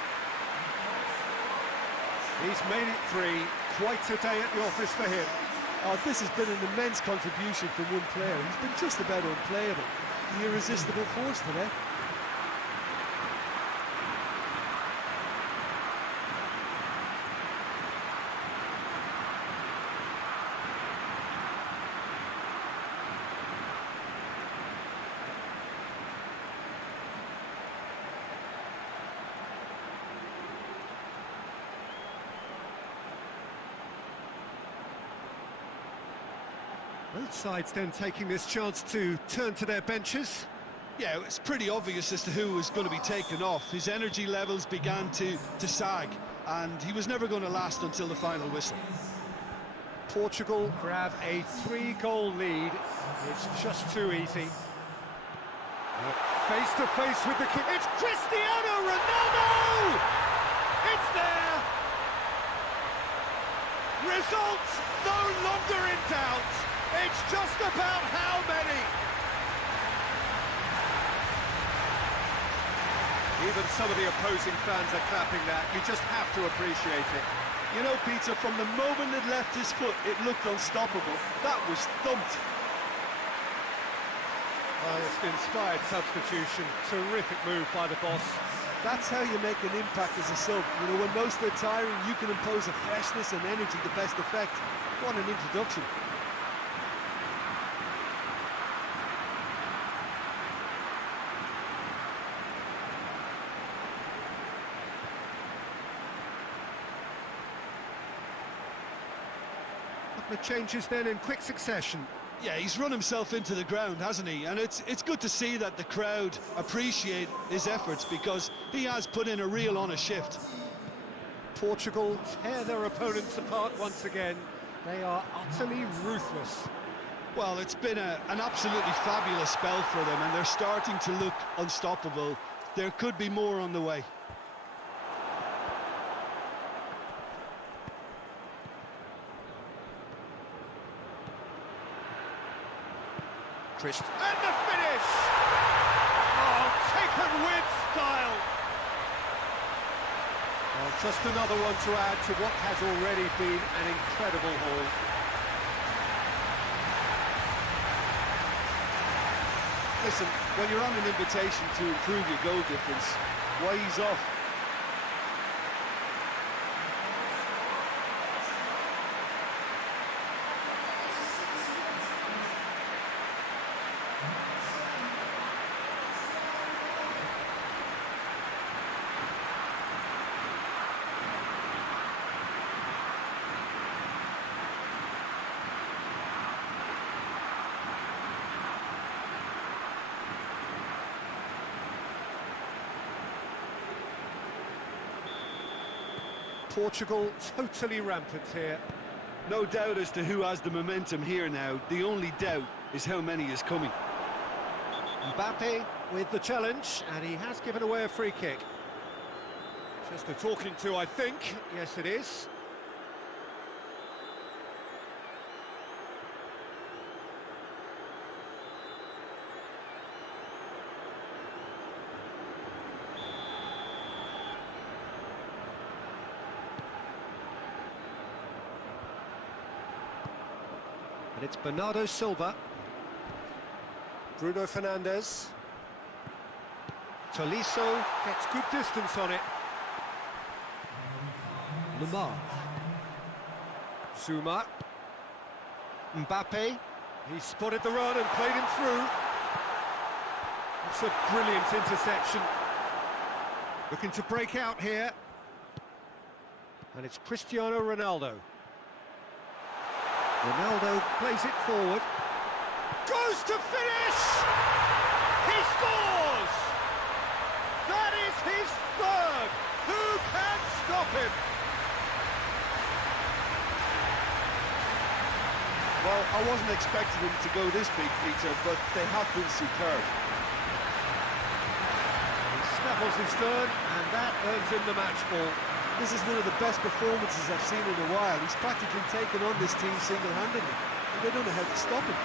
He's made it three. Quite a day at the office for him. Oh, this has been an immense contribution from one player. He's been just about unplayable. The irresistible force today. Both sides then taking this chance to turn to their benches. Yeah, it's pretty obvious as to who was going to be taken off. His energy levels began to sag, and he was never going to last until the final whistle. Portugal grab a 3-goal lead. It's just too easy. Face to face with the king. It's Cristiano Ronaldo! It's there! Results no longer in doubt. It's just about how many. Even some of the opposing fans are clapping that. You just have to appreciate it. You know, Peter, from the moment it left his foot, it looked unstoppable. That was thumped. Well, it's an inspired substitution. Terrific move by the boss. That's how you make an impact as a sub. You know, when most are tiring, you can impose a freshness and energy to best effect. What an introduction. The changes then in quick succession. Yeah, he's run himself into the ground, hasn't he? And it's good to see that the crowd appreciate his efforts, because he has put in a real honest shift. Portugal tear their opponents apart once again. They are utterly ruthless. Well, it's been an absolutely fabulous spell for them, and they're starting to look unstoppable. There could be more on the way. And the finish! Oh, taken with style! Well, just another one to add to what has already been an incredible haul. Listen, when you're on an invitation to improve your goal difference, why ease off? Portugal totally rampant here. No doubt as to who has the momentum here now. The only doubt is how many is coming. Mbappe with the challenge, and he has given away a free kick. Just a talking to, I think. Yes, it is. And it's Bernardo Silva. Bruno Fernandes. Tolisso gets good distance on it. Lamar. Zuma. Mbappe. He spotted the run and played him through. That's a brilliant interception. Looking to break out here. And it's Cristiano Ronaldo. Ronaldo plays it forward. Goes to finish! He scores! That is his third! Who can stop him? Well, I wasn't expecting them to go this big, Peter, but they have been superb. He snaffles his third, and that earns him the match ball. This is one of the best performances I've seen in a while. He's practically taken on this team single-handedly, and they don't know how to stop him.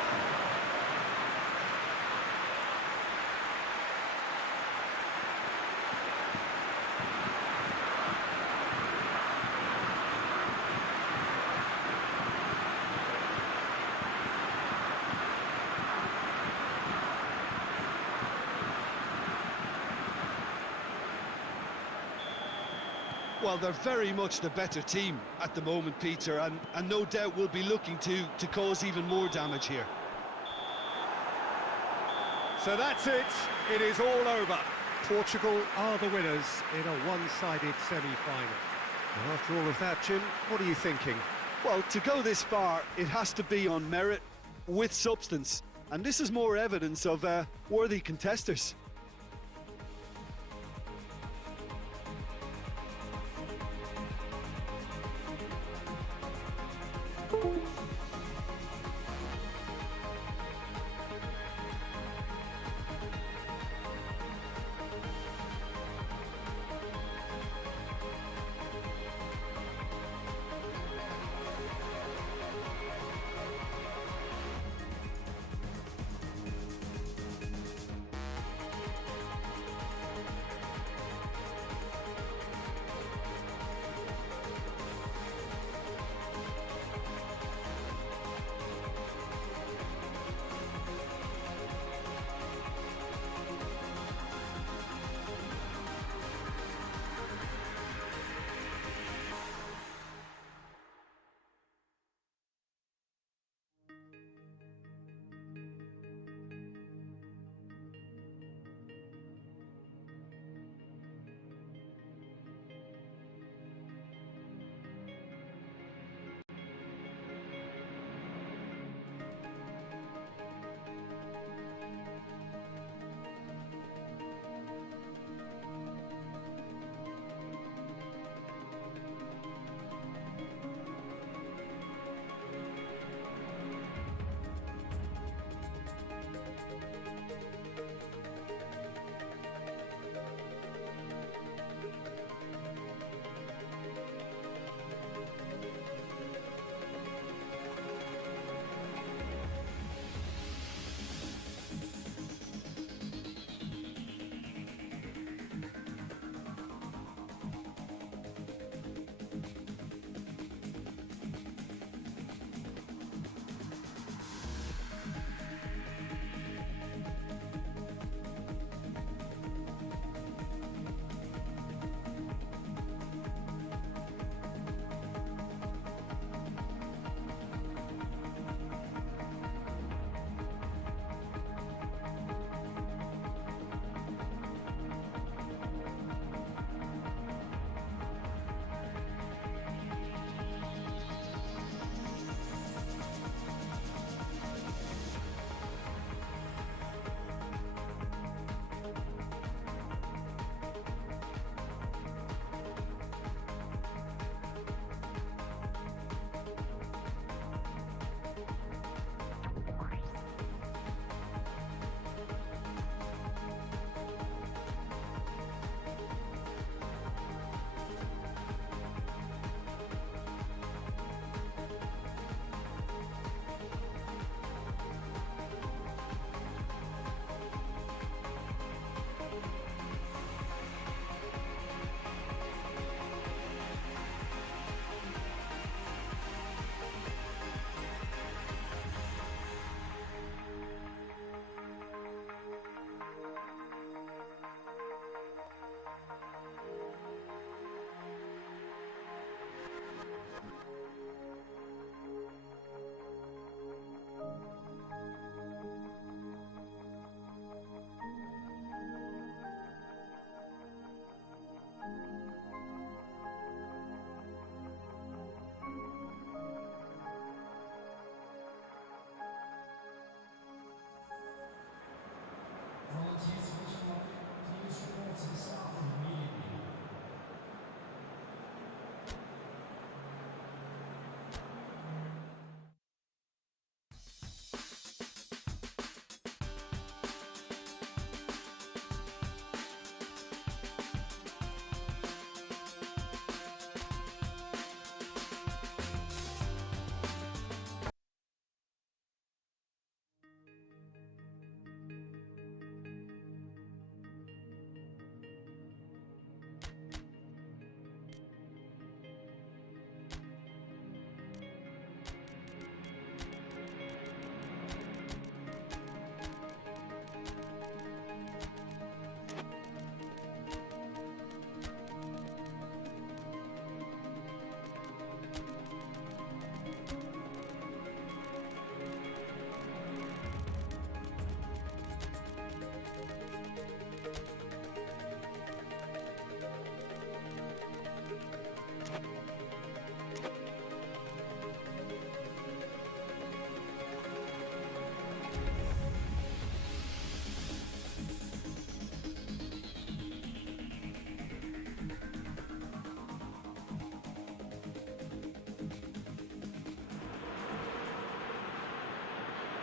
Well, they're very much the better team at the moment, Peter, and no doubt will be looking to cause even more damage here. So that's it. It is all over. Portugal are the winners in a one-sided semi-final. And after all of that, Jim, what are you thinking? Well, to go this far, it has to be on merit with substance. And this is more evidence of worthy contesters.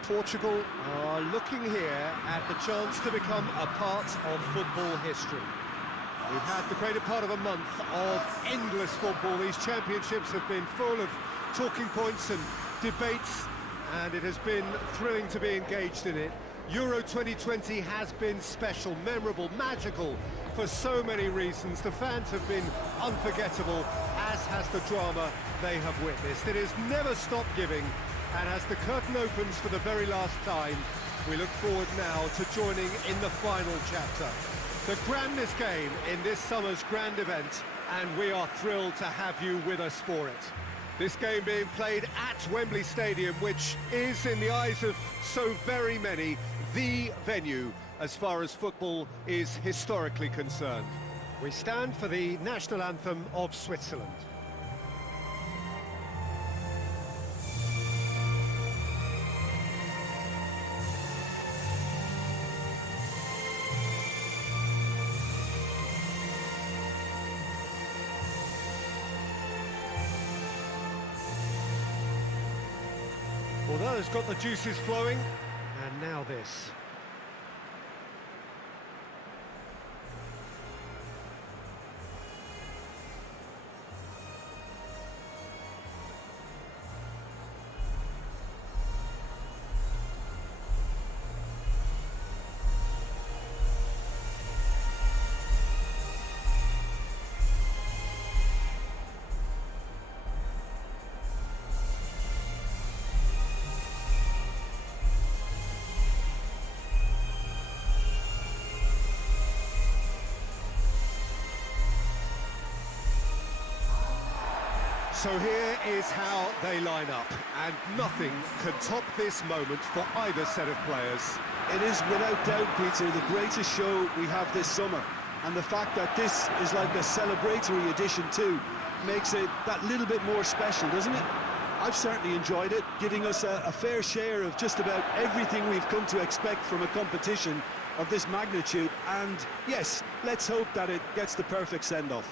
Portugal are looking here at the chance to become a part of football history. We've had the greater part of a month of endless football. These championships have been full of talking points and debates, and it has been thrilling to be engaged in it. Euro 2020 has been special, memorable, magical for so many reasons. The fans have been unforgettable, as has the drama they have witnessed. It has never stopped giving, and as the curtain opens for the very last time, we look forward now to joining in the final chapter. The grandest game in this summer's grand event, and we are thrilled to have you with us for it. This game being played at Wembley Stadium, which is, in the eyes of so very many, the venue as far as football is historically concerned. We stand for the national anthem of Switzerland. Well, that has got the juices flowing, and now this. So here is how they line up, and nothing can top this moment for either set of players. It is without doubt, Peter, the greatest show we have this summer. And the fact that this is like a celebratory edition too makes it that little bit more special, doesn't it? I've certainly enjoyed it, giving us a fair share of just about everything we've come to expect from a competition of this magnitude. And yes, let's hope that it gets the perfect send-off.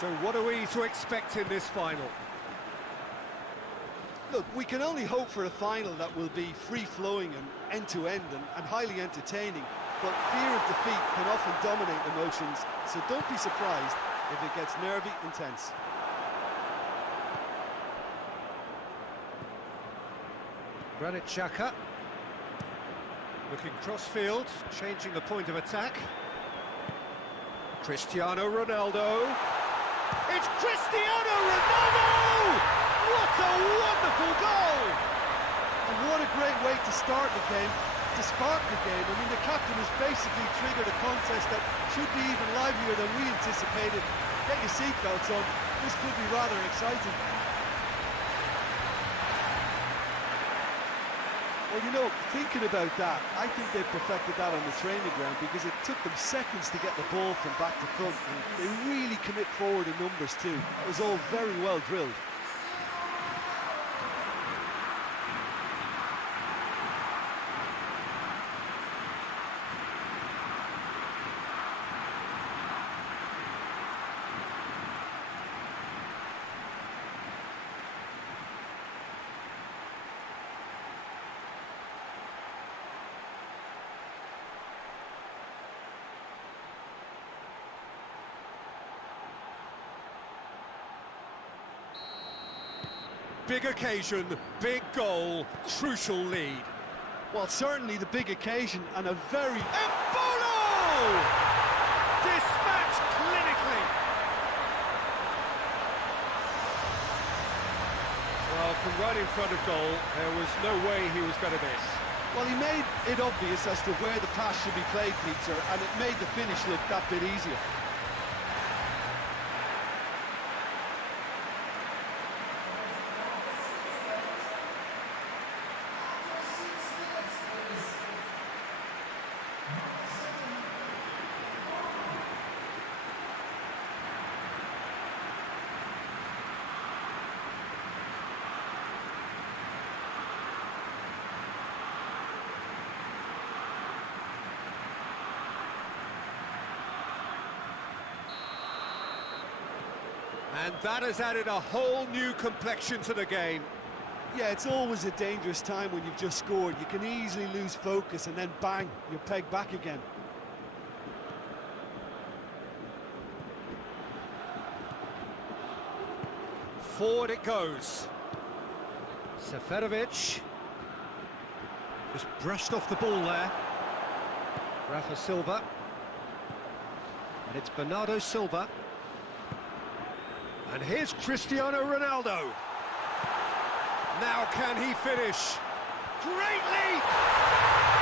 So what are we to expect in this final? Look, we can only hope for a final that will be free-flowing and end-to-end and highly entertaining, but fear of defeat can often dominate emotions, so don't be surprised if it gets nervy and tense. Granit Xhaka looking cross-field, changing the point of attack. Cristiano Ronaldo. It's Cristiano Ronaldo! What a wonderful goal! And what a great way to start the game, to spark the game. I mean, the captain has basically triggered a contest that should be even livelier than we anticipated. Get your seatbelts on, this could be rather exciting. Well, you know, thinking about that, I think they perfected that on the training ground because it took them seconds to get the ball from back to front, and they really commit forward in numbers too. It was all very well drilled. Big occasion, big goal, crucial lead. Well, certainly the big occasion and a very... Embolo! Dispatched clinically. Well, from right in front of goal, there was no way he was going to miss. Well, he made it obvious as to where the pass should be played, Peter, and it made the finish look that bit easier. And that has added a whole new complexion to the game. Yeah, it's always a dangerous time when you've just scored. You can easily lose focus and then bang, you're pegged back again. Forward it goes. Seferovic. Just brushed off the ball there. Rafa Silva. And it's Bernardo Silva. And here's Cristiano Ronaldo. Now can he finish? Great leap!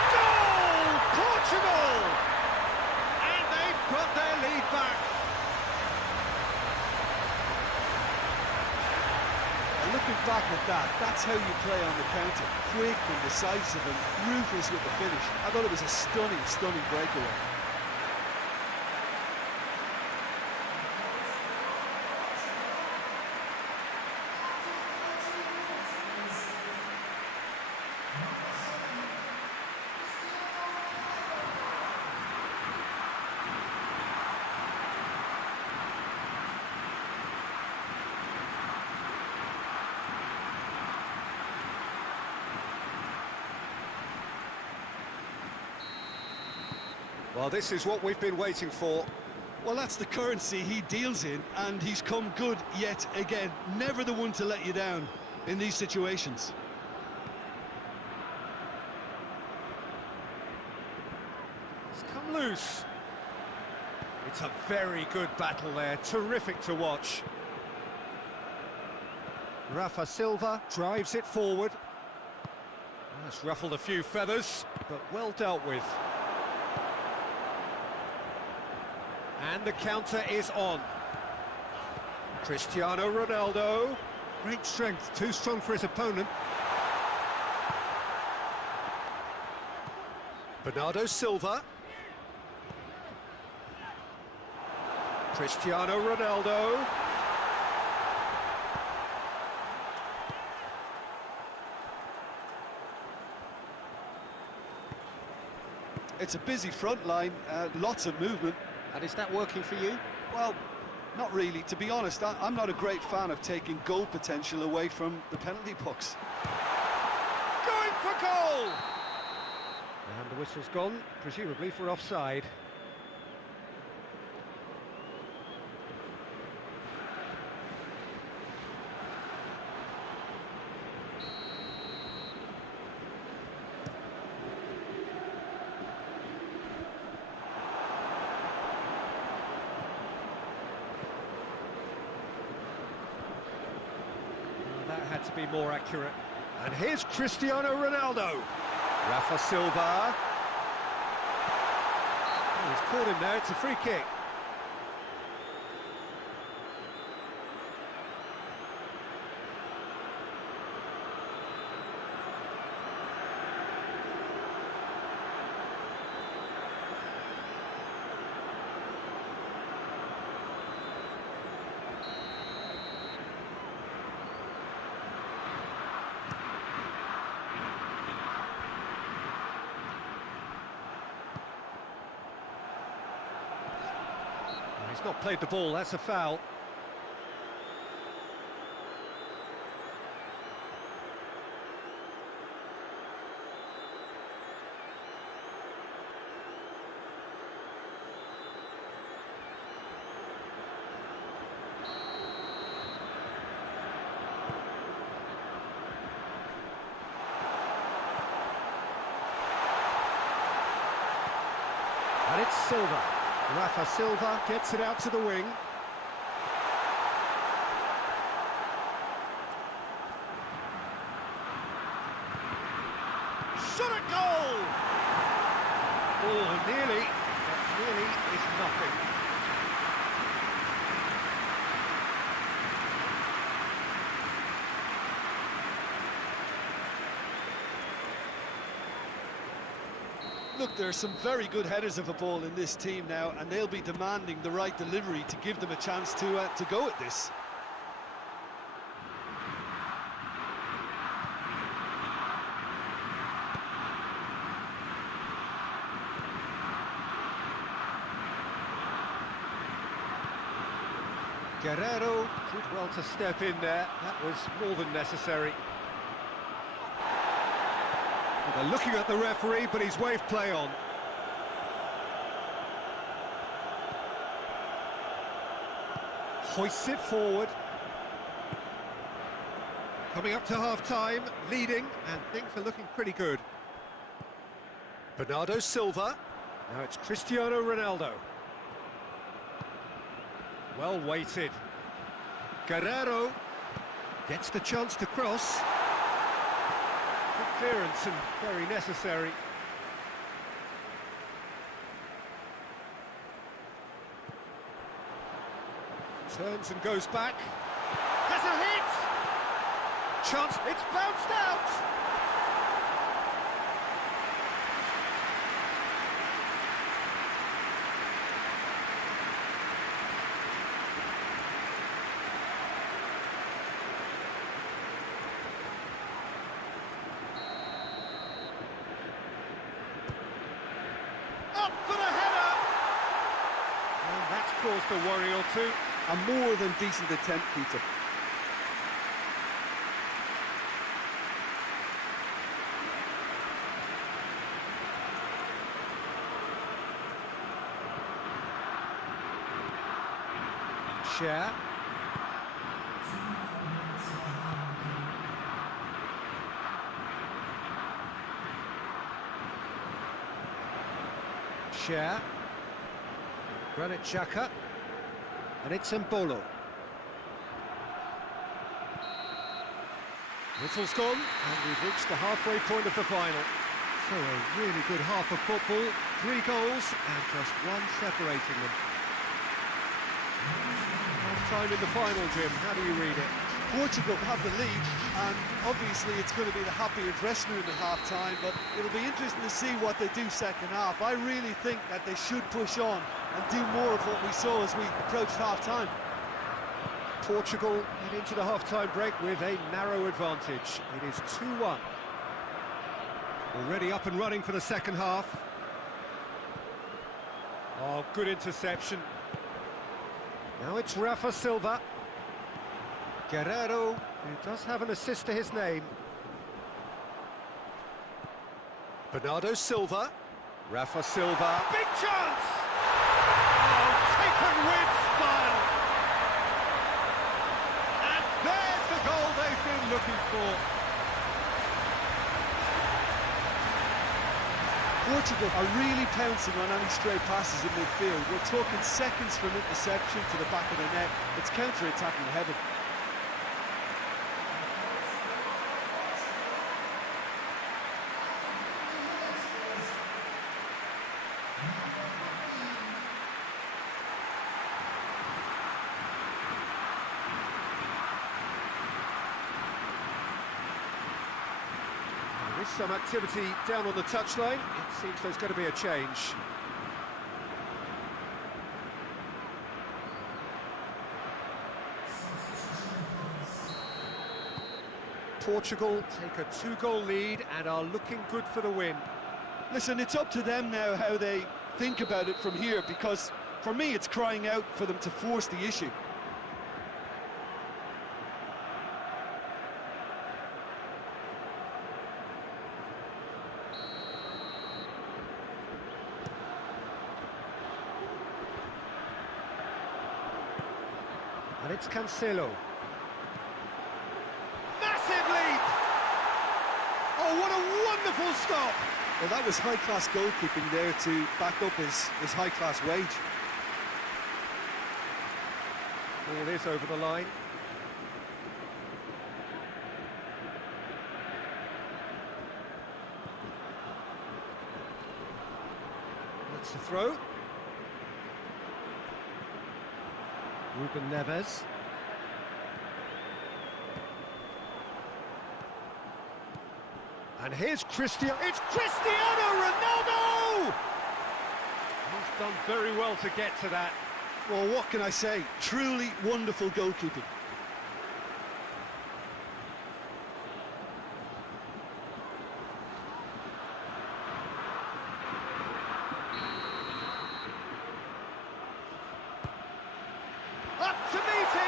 Goal! Portugal! And they've got their lead back. And looking back at that, that's how you play on the counter. Quick and decisive and ruthless with the finish. I thought it was a stunning, stunning breakaway. Well, this is what we've been waiting for. Well, that's the currency he deals in, and he's come good yet again. Never the one to let you down in these situations. It's come loose. It's a very good battle there, terrific to watch. Rafa Silva drives it forward. That's ruffled a few feathers, but well dealt with. And the counter is on. Cristiano Ronaldo. Great strength, too strong for his opponent. Bernardo Silva. Cristiano Ronaldo. It's a busy front line, lots of movement. And is that working for you? Well, not really. To be honest, I'm not a great fan of taking goal potential away from the penalty box. Going for goal! And the whistle's gone, presumably for offside. That had to be more accurate. And here's Cristiano Ronaldo. Rafa Silva. Oh, he's caught him there, it's a free kick. He's not played the ball, that's a foul. And it's Silva. Rafa Silva gets it out to the wing. Shot at goal! Oh, nearly, but nearly is nothing. Look, there are some very good headers of a ball in this team now, and they'll be demanding the right delivery to give them a chance to go at this. Guerrero did well to step in there. That was more than necessary. Well, they're looking at the referee, but he's waved play on. Hoists it forward. Coming up to half-time, leading, and things are looking pretty good. Bernardo Silva. Now it's Cristiano Ronaldo. Well weighted. Guerrero gets the chance to cross. Good clearance and very necessary. Turns and goes back. Has a hit! Chance, it's bounced out! Up for the header! And that's caused a worry or two. A more than decent attempt, Peter. Share. Share. Granit Xhaka. And it's Mbolo. Whistle's gone, and we've reached the halfway point of the final. So a really good half of football, 3 goals, and just one separating them. Half-time in the final, Jim. How do you read it? Portugal have the lead, and obviously it's going to be the happier dressing room at half-time, but it'll be interesting to see what they do second half. I really think that they should push on and do more of what we saw as we approached half-time. Portugal head into the half-time break with a narrow advantage. It is 2-1. Already up and running for the second half. Oh, good interception. Now it's Rafa Silva. Guerrero, who does have an assist to his name. Bernardo Silva. Rafa Silva. Big chance! Oh, taken with style. And there's the goal they've been looking for. Portugal are really pouncing on any stray passes in midfield. We're talking seconds from interception to the back of the net. It's counter-attacking heaven. There is some activity down on the touchline. It seems there's going to be a change. Portugal take a 2-goal lead and are looking good for the win. Listen, it's up to them now how they think about it from here, because for me it's crying out for them to force the issue. And it's Cancelo. Massive leap! Oh, what a wonderful stop! Well, that was high-class goalkeeping there to back up his high-class wage. Ball is over the line. That's the throw. Ruben Neves. And here's Cristiano. It's Cristiano Ronaldo! He's done very well to get to that. Well, what can I say? Truly wonderful goalkeeping. Up to meet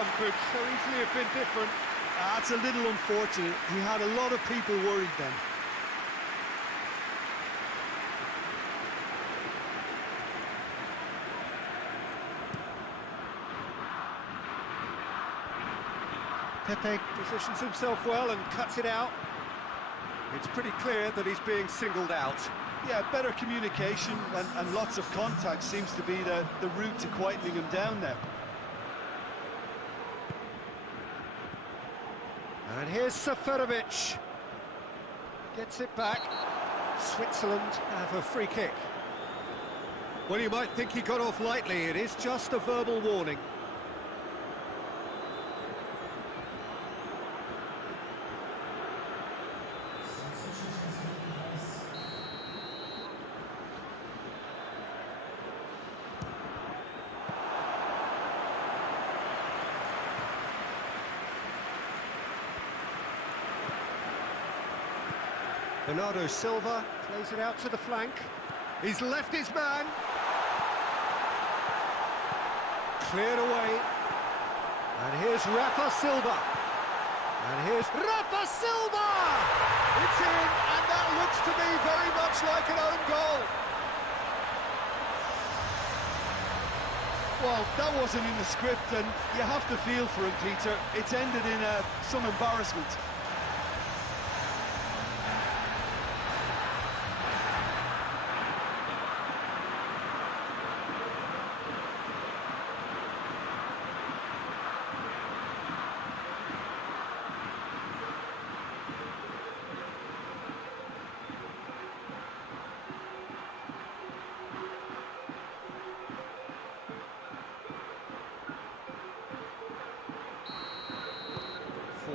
outcome could so easily have been different. That's a little unfortunate. He had a lot of people worried then. Pepe positions himself well and cuts it out. It's pretty clear that he's being singled out. Yeah, better communication and lots of contact seems to be the route to quietening him down now. And here's Seferovic. Gets it back. Switzerland have a free kick. Well, you might think he got off lightly. It is just a verbal warning. Bernardo Silva plays it out to the flank. He's left his man. Cleared away. And here's Rafa Silva. And here's Rafa Silva! It's in, and that looks to be very much like an own goal. Well, that wasn't in the script, and you have to feel for him, Peter. It's ended in some embarrassment.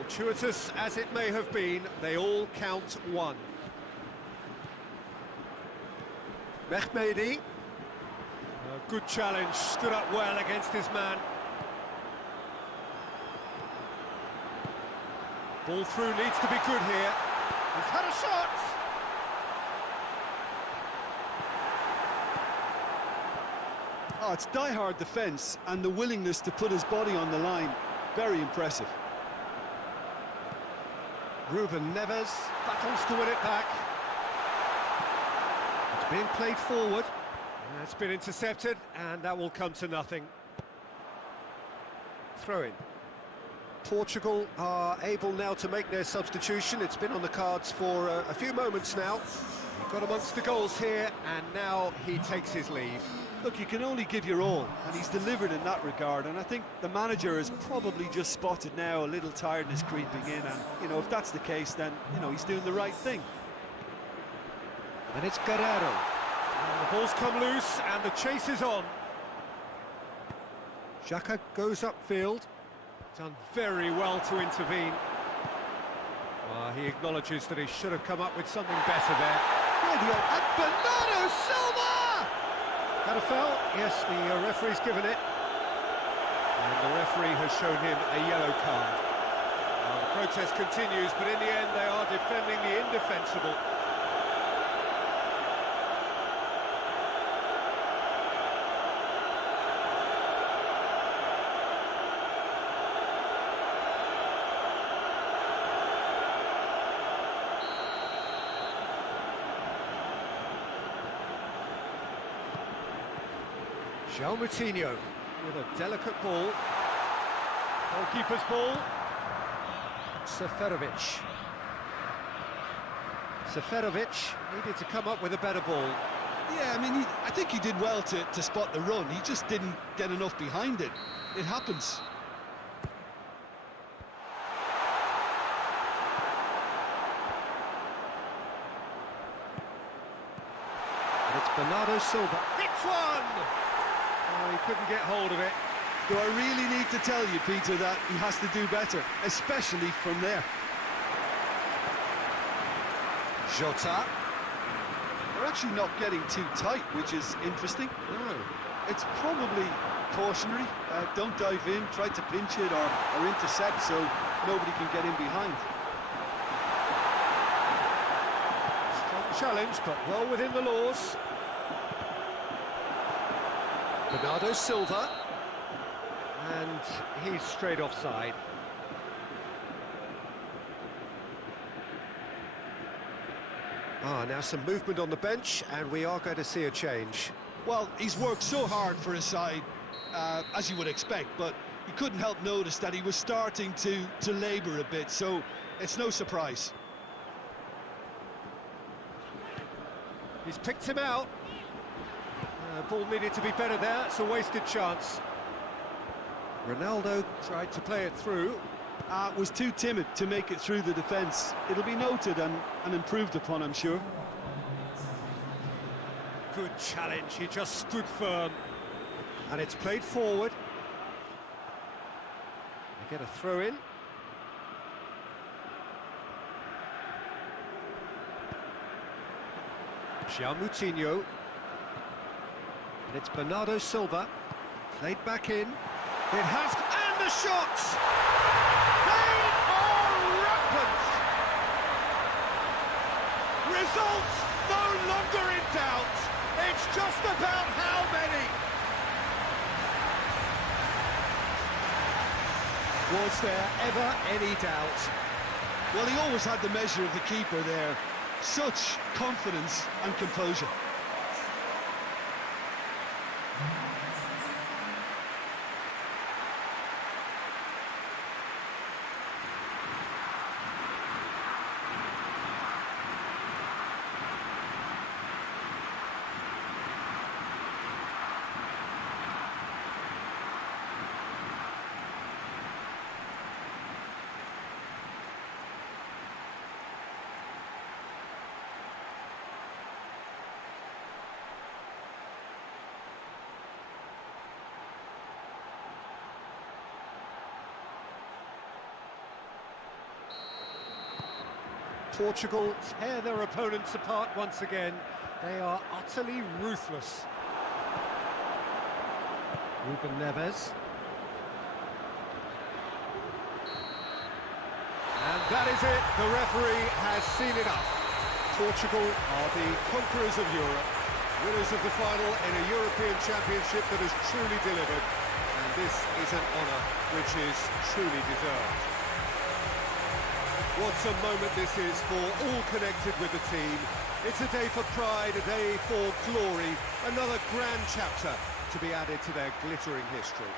Fortuitous as it may have been, they all count one. Mehmedi. A good challenge, stood up well against his man. Ball through needs to be good here. He's had a shot! Oh, it's die-hard defence and the willingness to put his body on the line. Very impressive. Ruben Neves battles to win it back. It's being played forward. It's been intercepted, and that will come to nothing. Throw in. Portugal are able now to make their substitution. It's been on the cards for a few moments now. He got amongst the goals here, and now he takes his leave. Look, you can only give your all, and he's delivered in that regard, and I think the manager has probably just spotted now a little tiredness creeping in, and, you know, if that's the case, then, you know, he's doing the right thing. And it's Guerrero. The ball's come loose, and the chase is on. Xhaka goes upfield. Done very well to intervene. He acknowledges that he should have come up with something better there. And Bernardo Silva! Had a foul? Yes, the referee's given it. And the referee has shown him a yellow card. The protest continues, but in the end they are defending the indefensible. João Moutinho with a delicate ball. Goalkeeper's ball. Seferovic. Seferovic needed to come up with a better ball. Yeah, I mean, I think he did well to spot the run. He just didn't get enough behind it. It happens. And it's Bernardo Silva. Hits one! Oh, he couldn't get hold of it. Do I really need to tell you, Peter, that he has to do better, especially from there? Jota. They're actually not getting too tight, which is interesting. No. It's probably cautionary. Don't dive in, try to pinch it or intercept so nobody can get in behind. Strong challenge, but well within the laws. Bernardo Silva. And he's straight offside. Now some movement on the bench, and we are going to see a change. Well, he's worked so hard for his side, as you would expect, but you couldn't help notice that he was starting to labour a bit, so it's no surprise. He's picked him out. Ball needed to be better there. It's a wasted chance. Ronaldo tried to play it through. Was too timid to make it through the defence. It'll be noted and improved upon, I'm sure. Good challenge, he just stood firm. And it's played forward. They get a throw in. João Moutinho. And it's Bernardo Silva. Played back in. It has... And the shots! They are rampant! Results no longer in doubt. It's just about how many. Was there ever any doubt? Well, he always had the measure of the keeper there. Such confidence and composure. Portugal tear their opponents apart once again. They are utterly ruthless. Ruben Neves. And that is it. The referee has seen enough. Portugal are the conquerors of Europe, winners of the final in a European Championship that has truly delivered. And this is an honour which is truly deserved. What a moment this is for all connected with the team. It's a day for pride, a day for glory, another grand chapter to be added to their glittering history.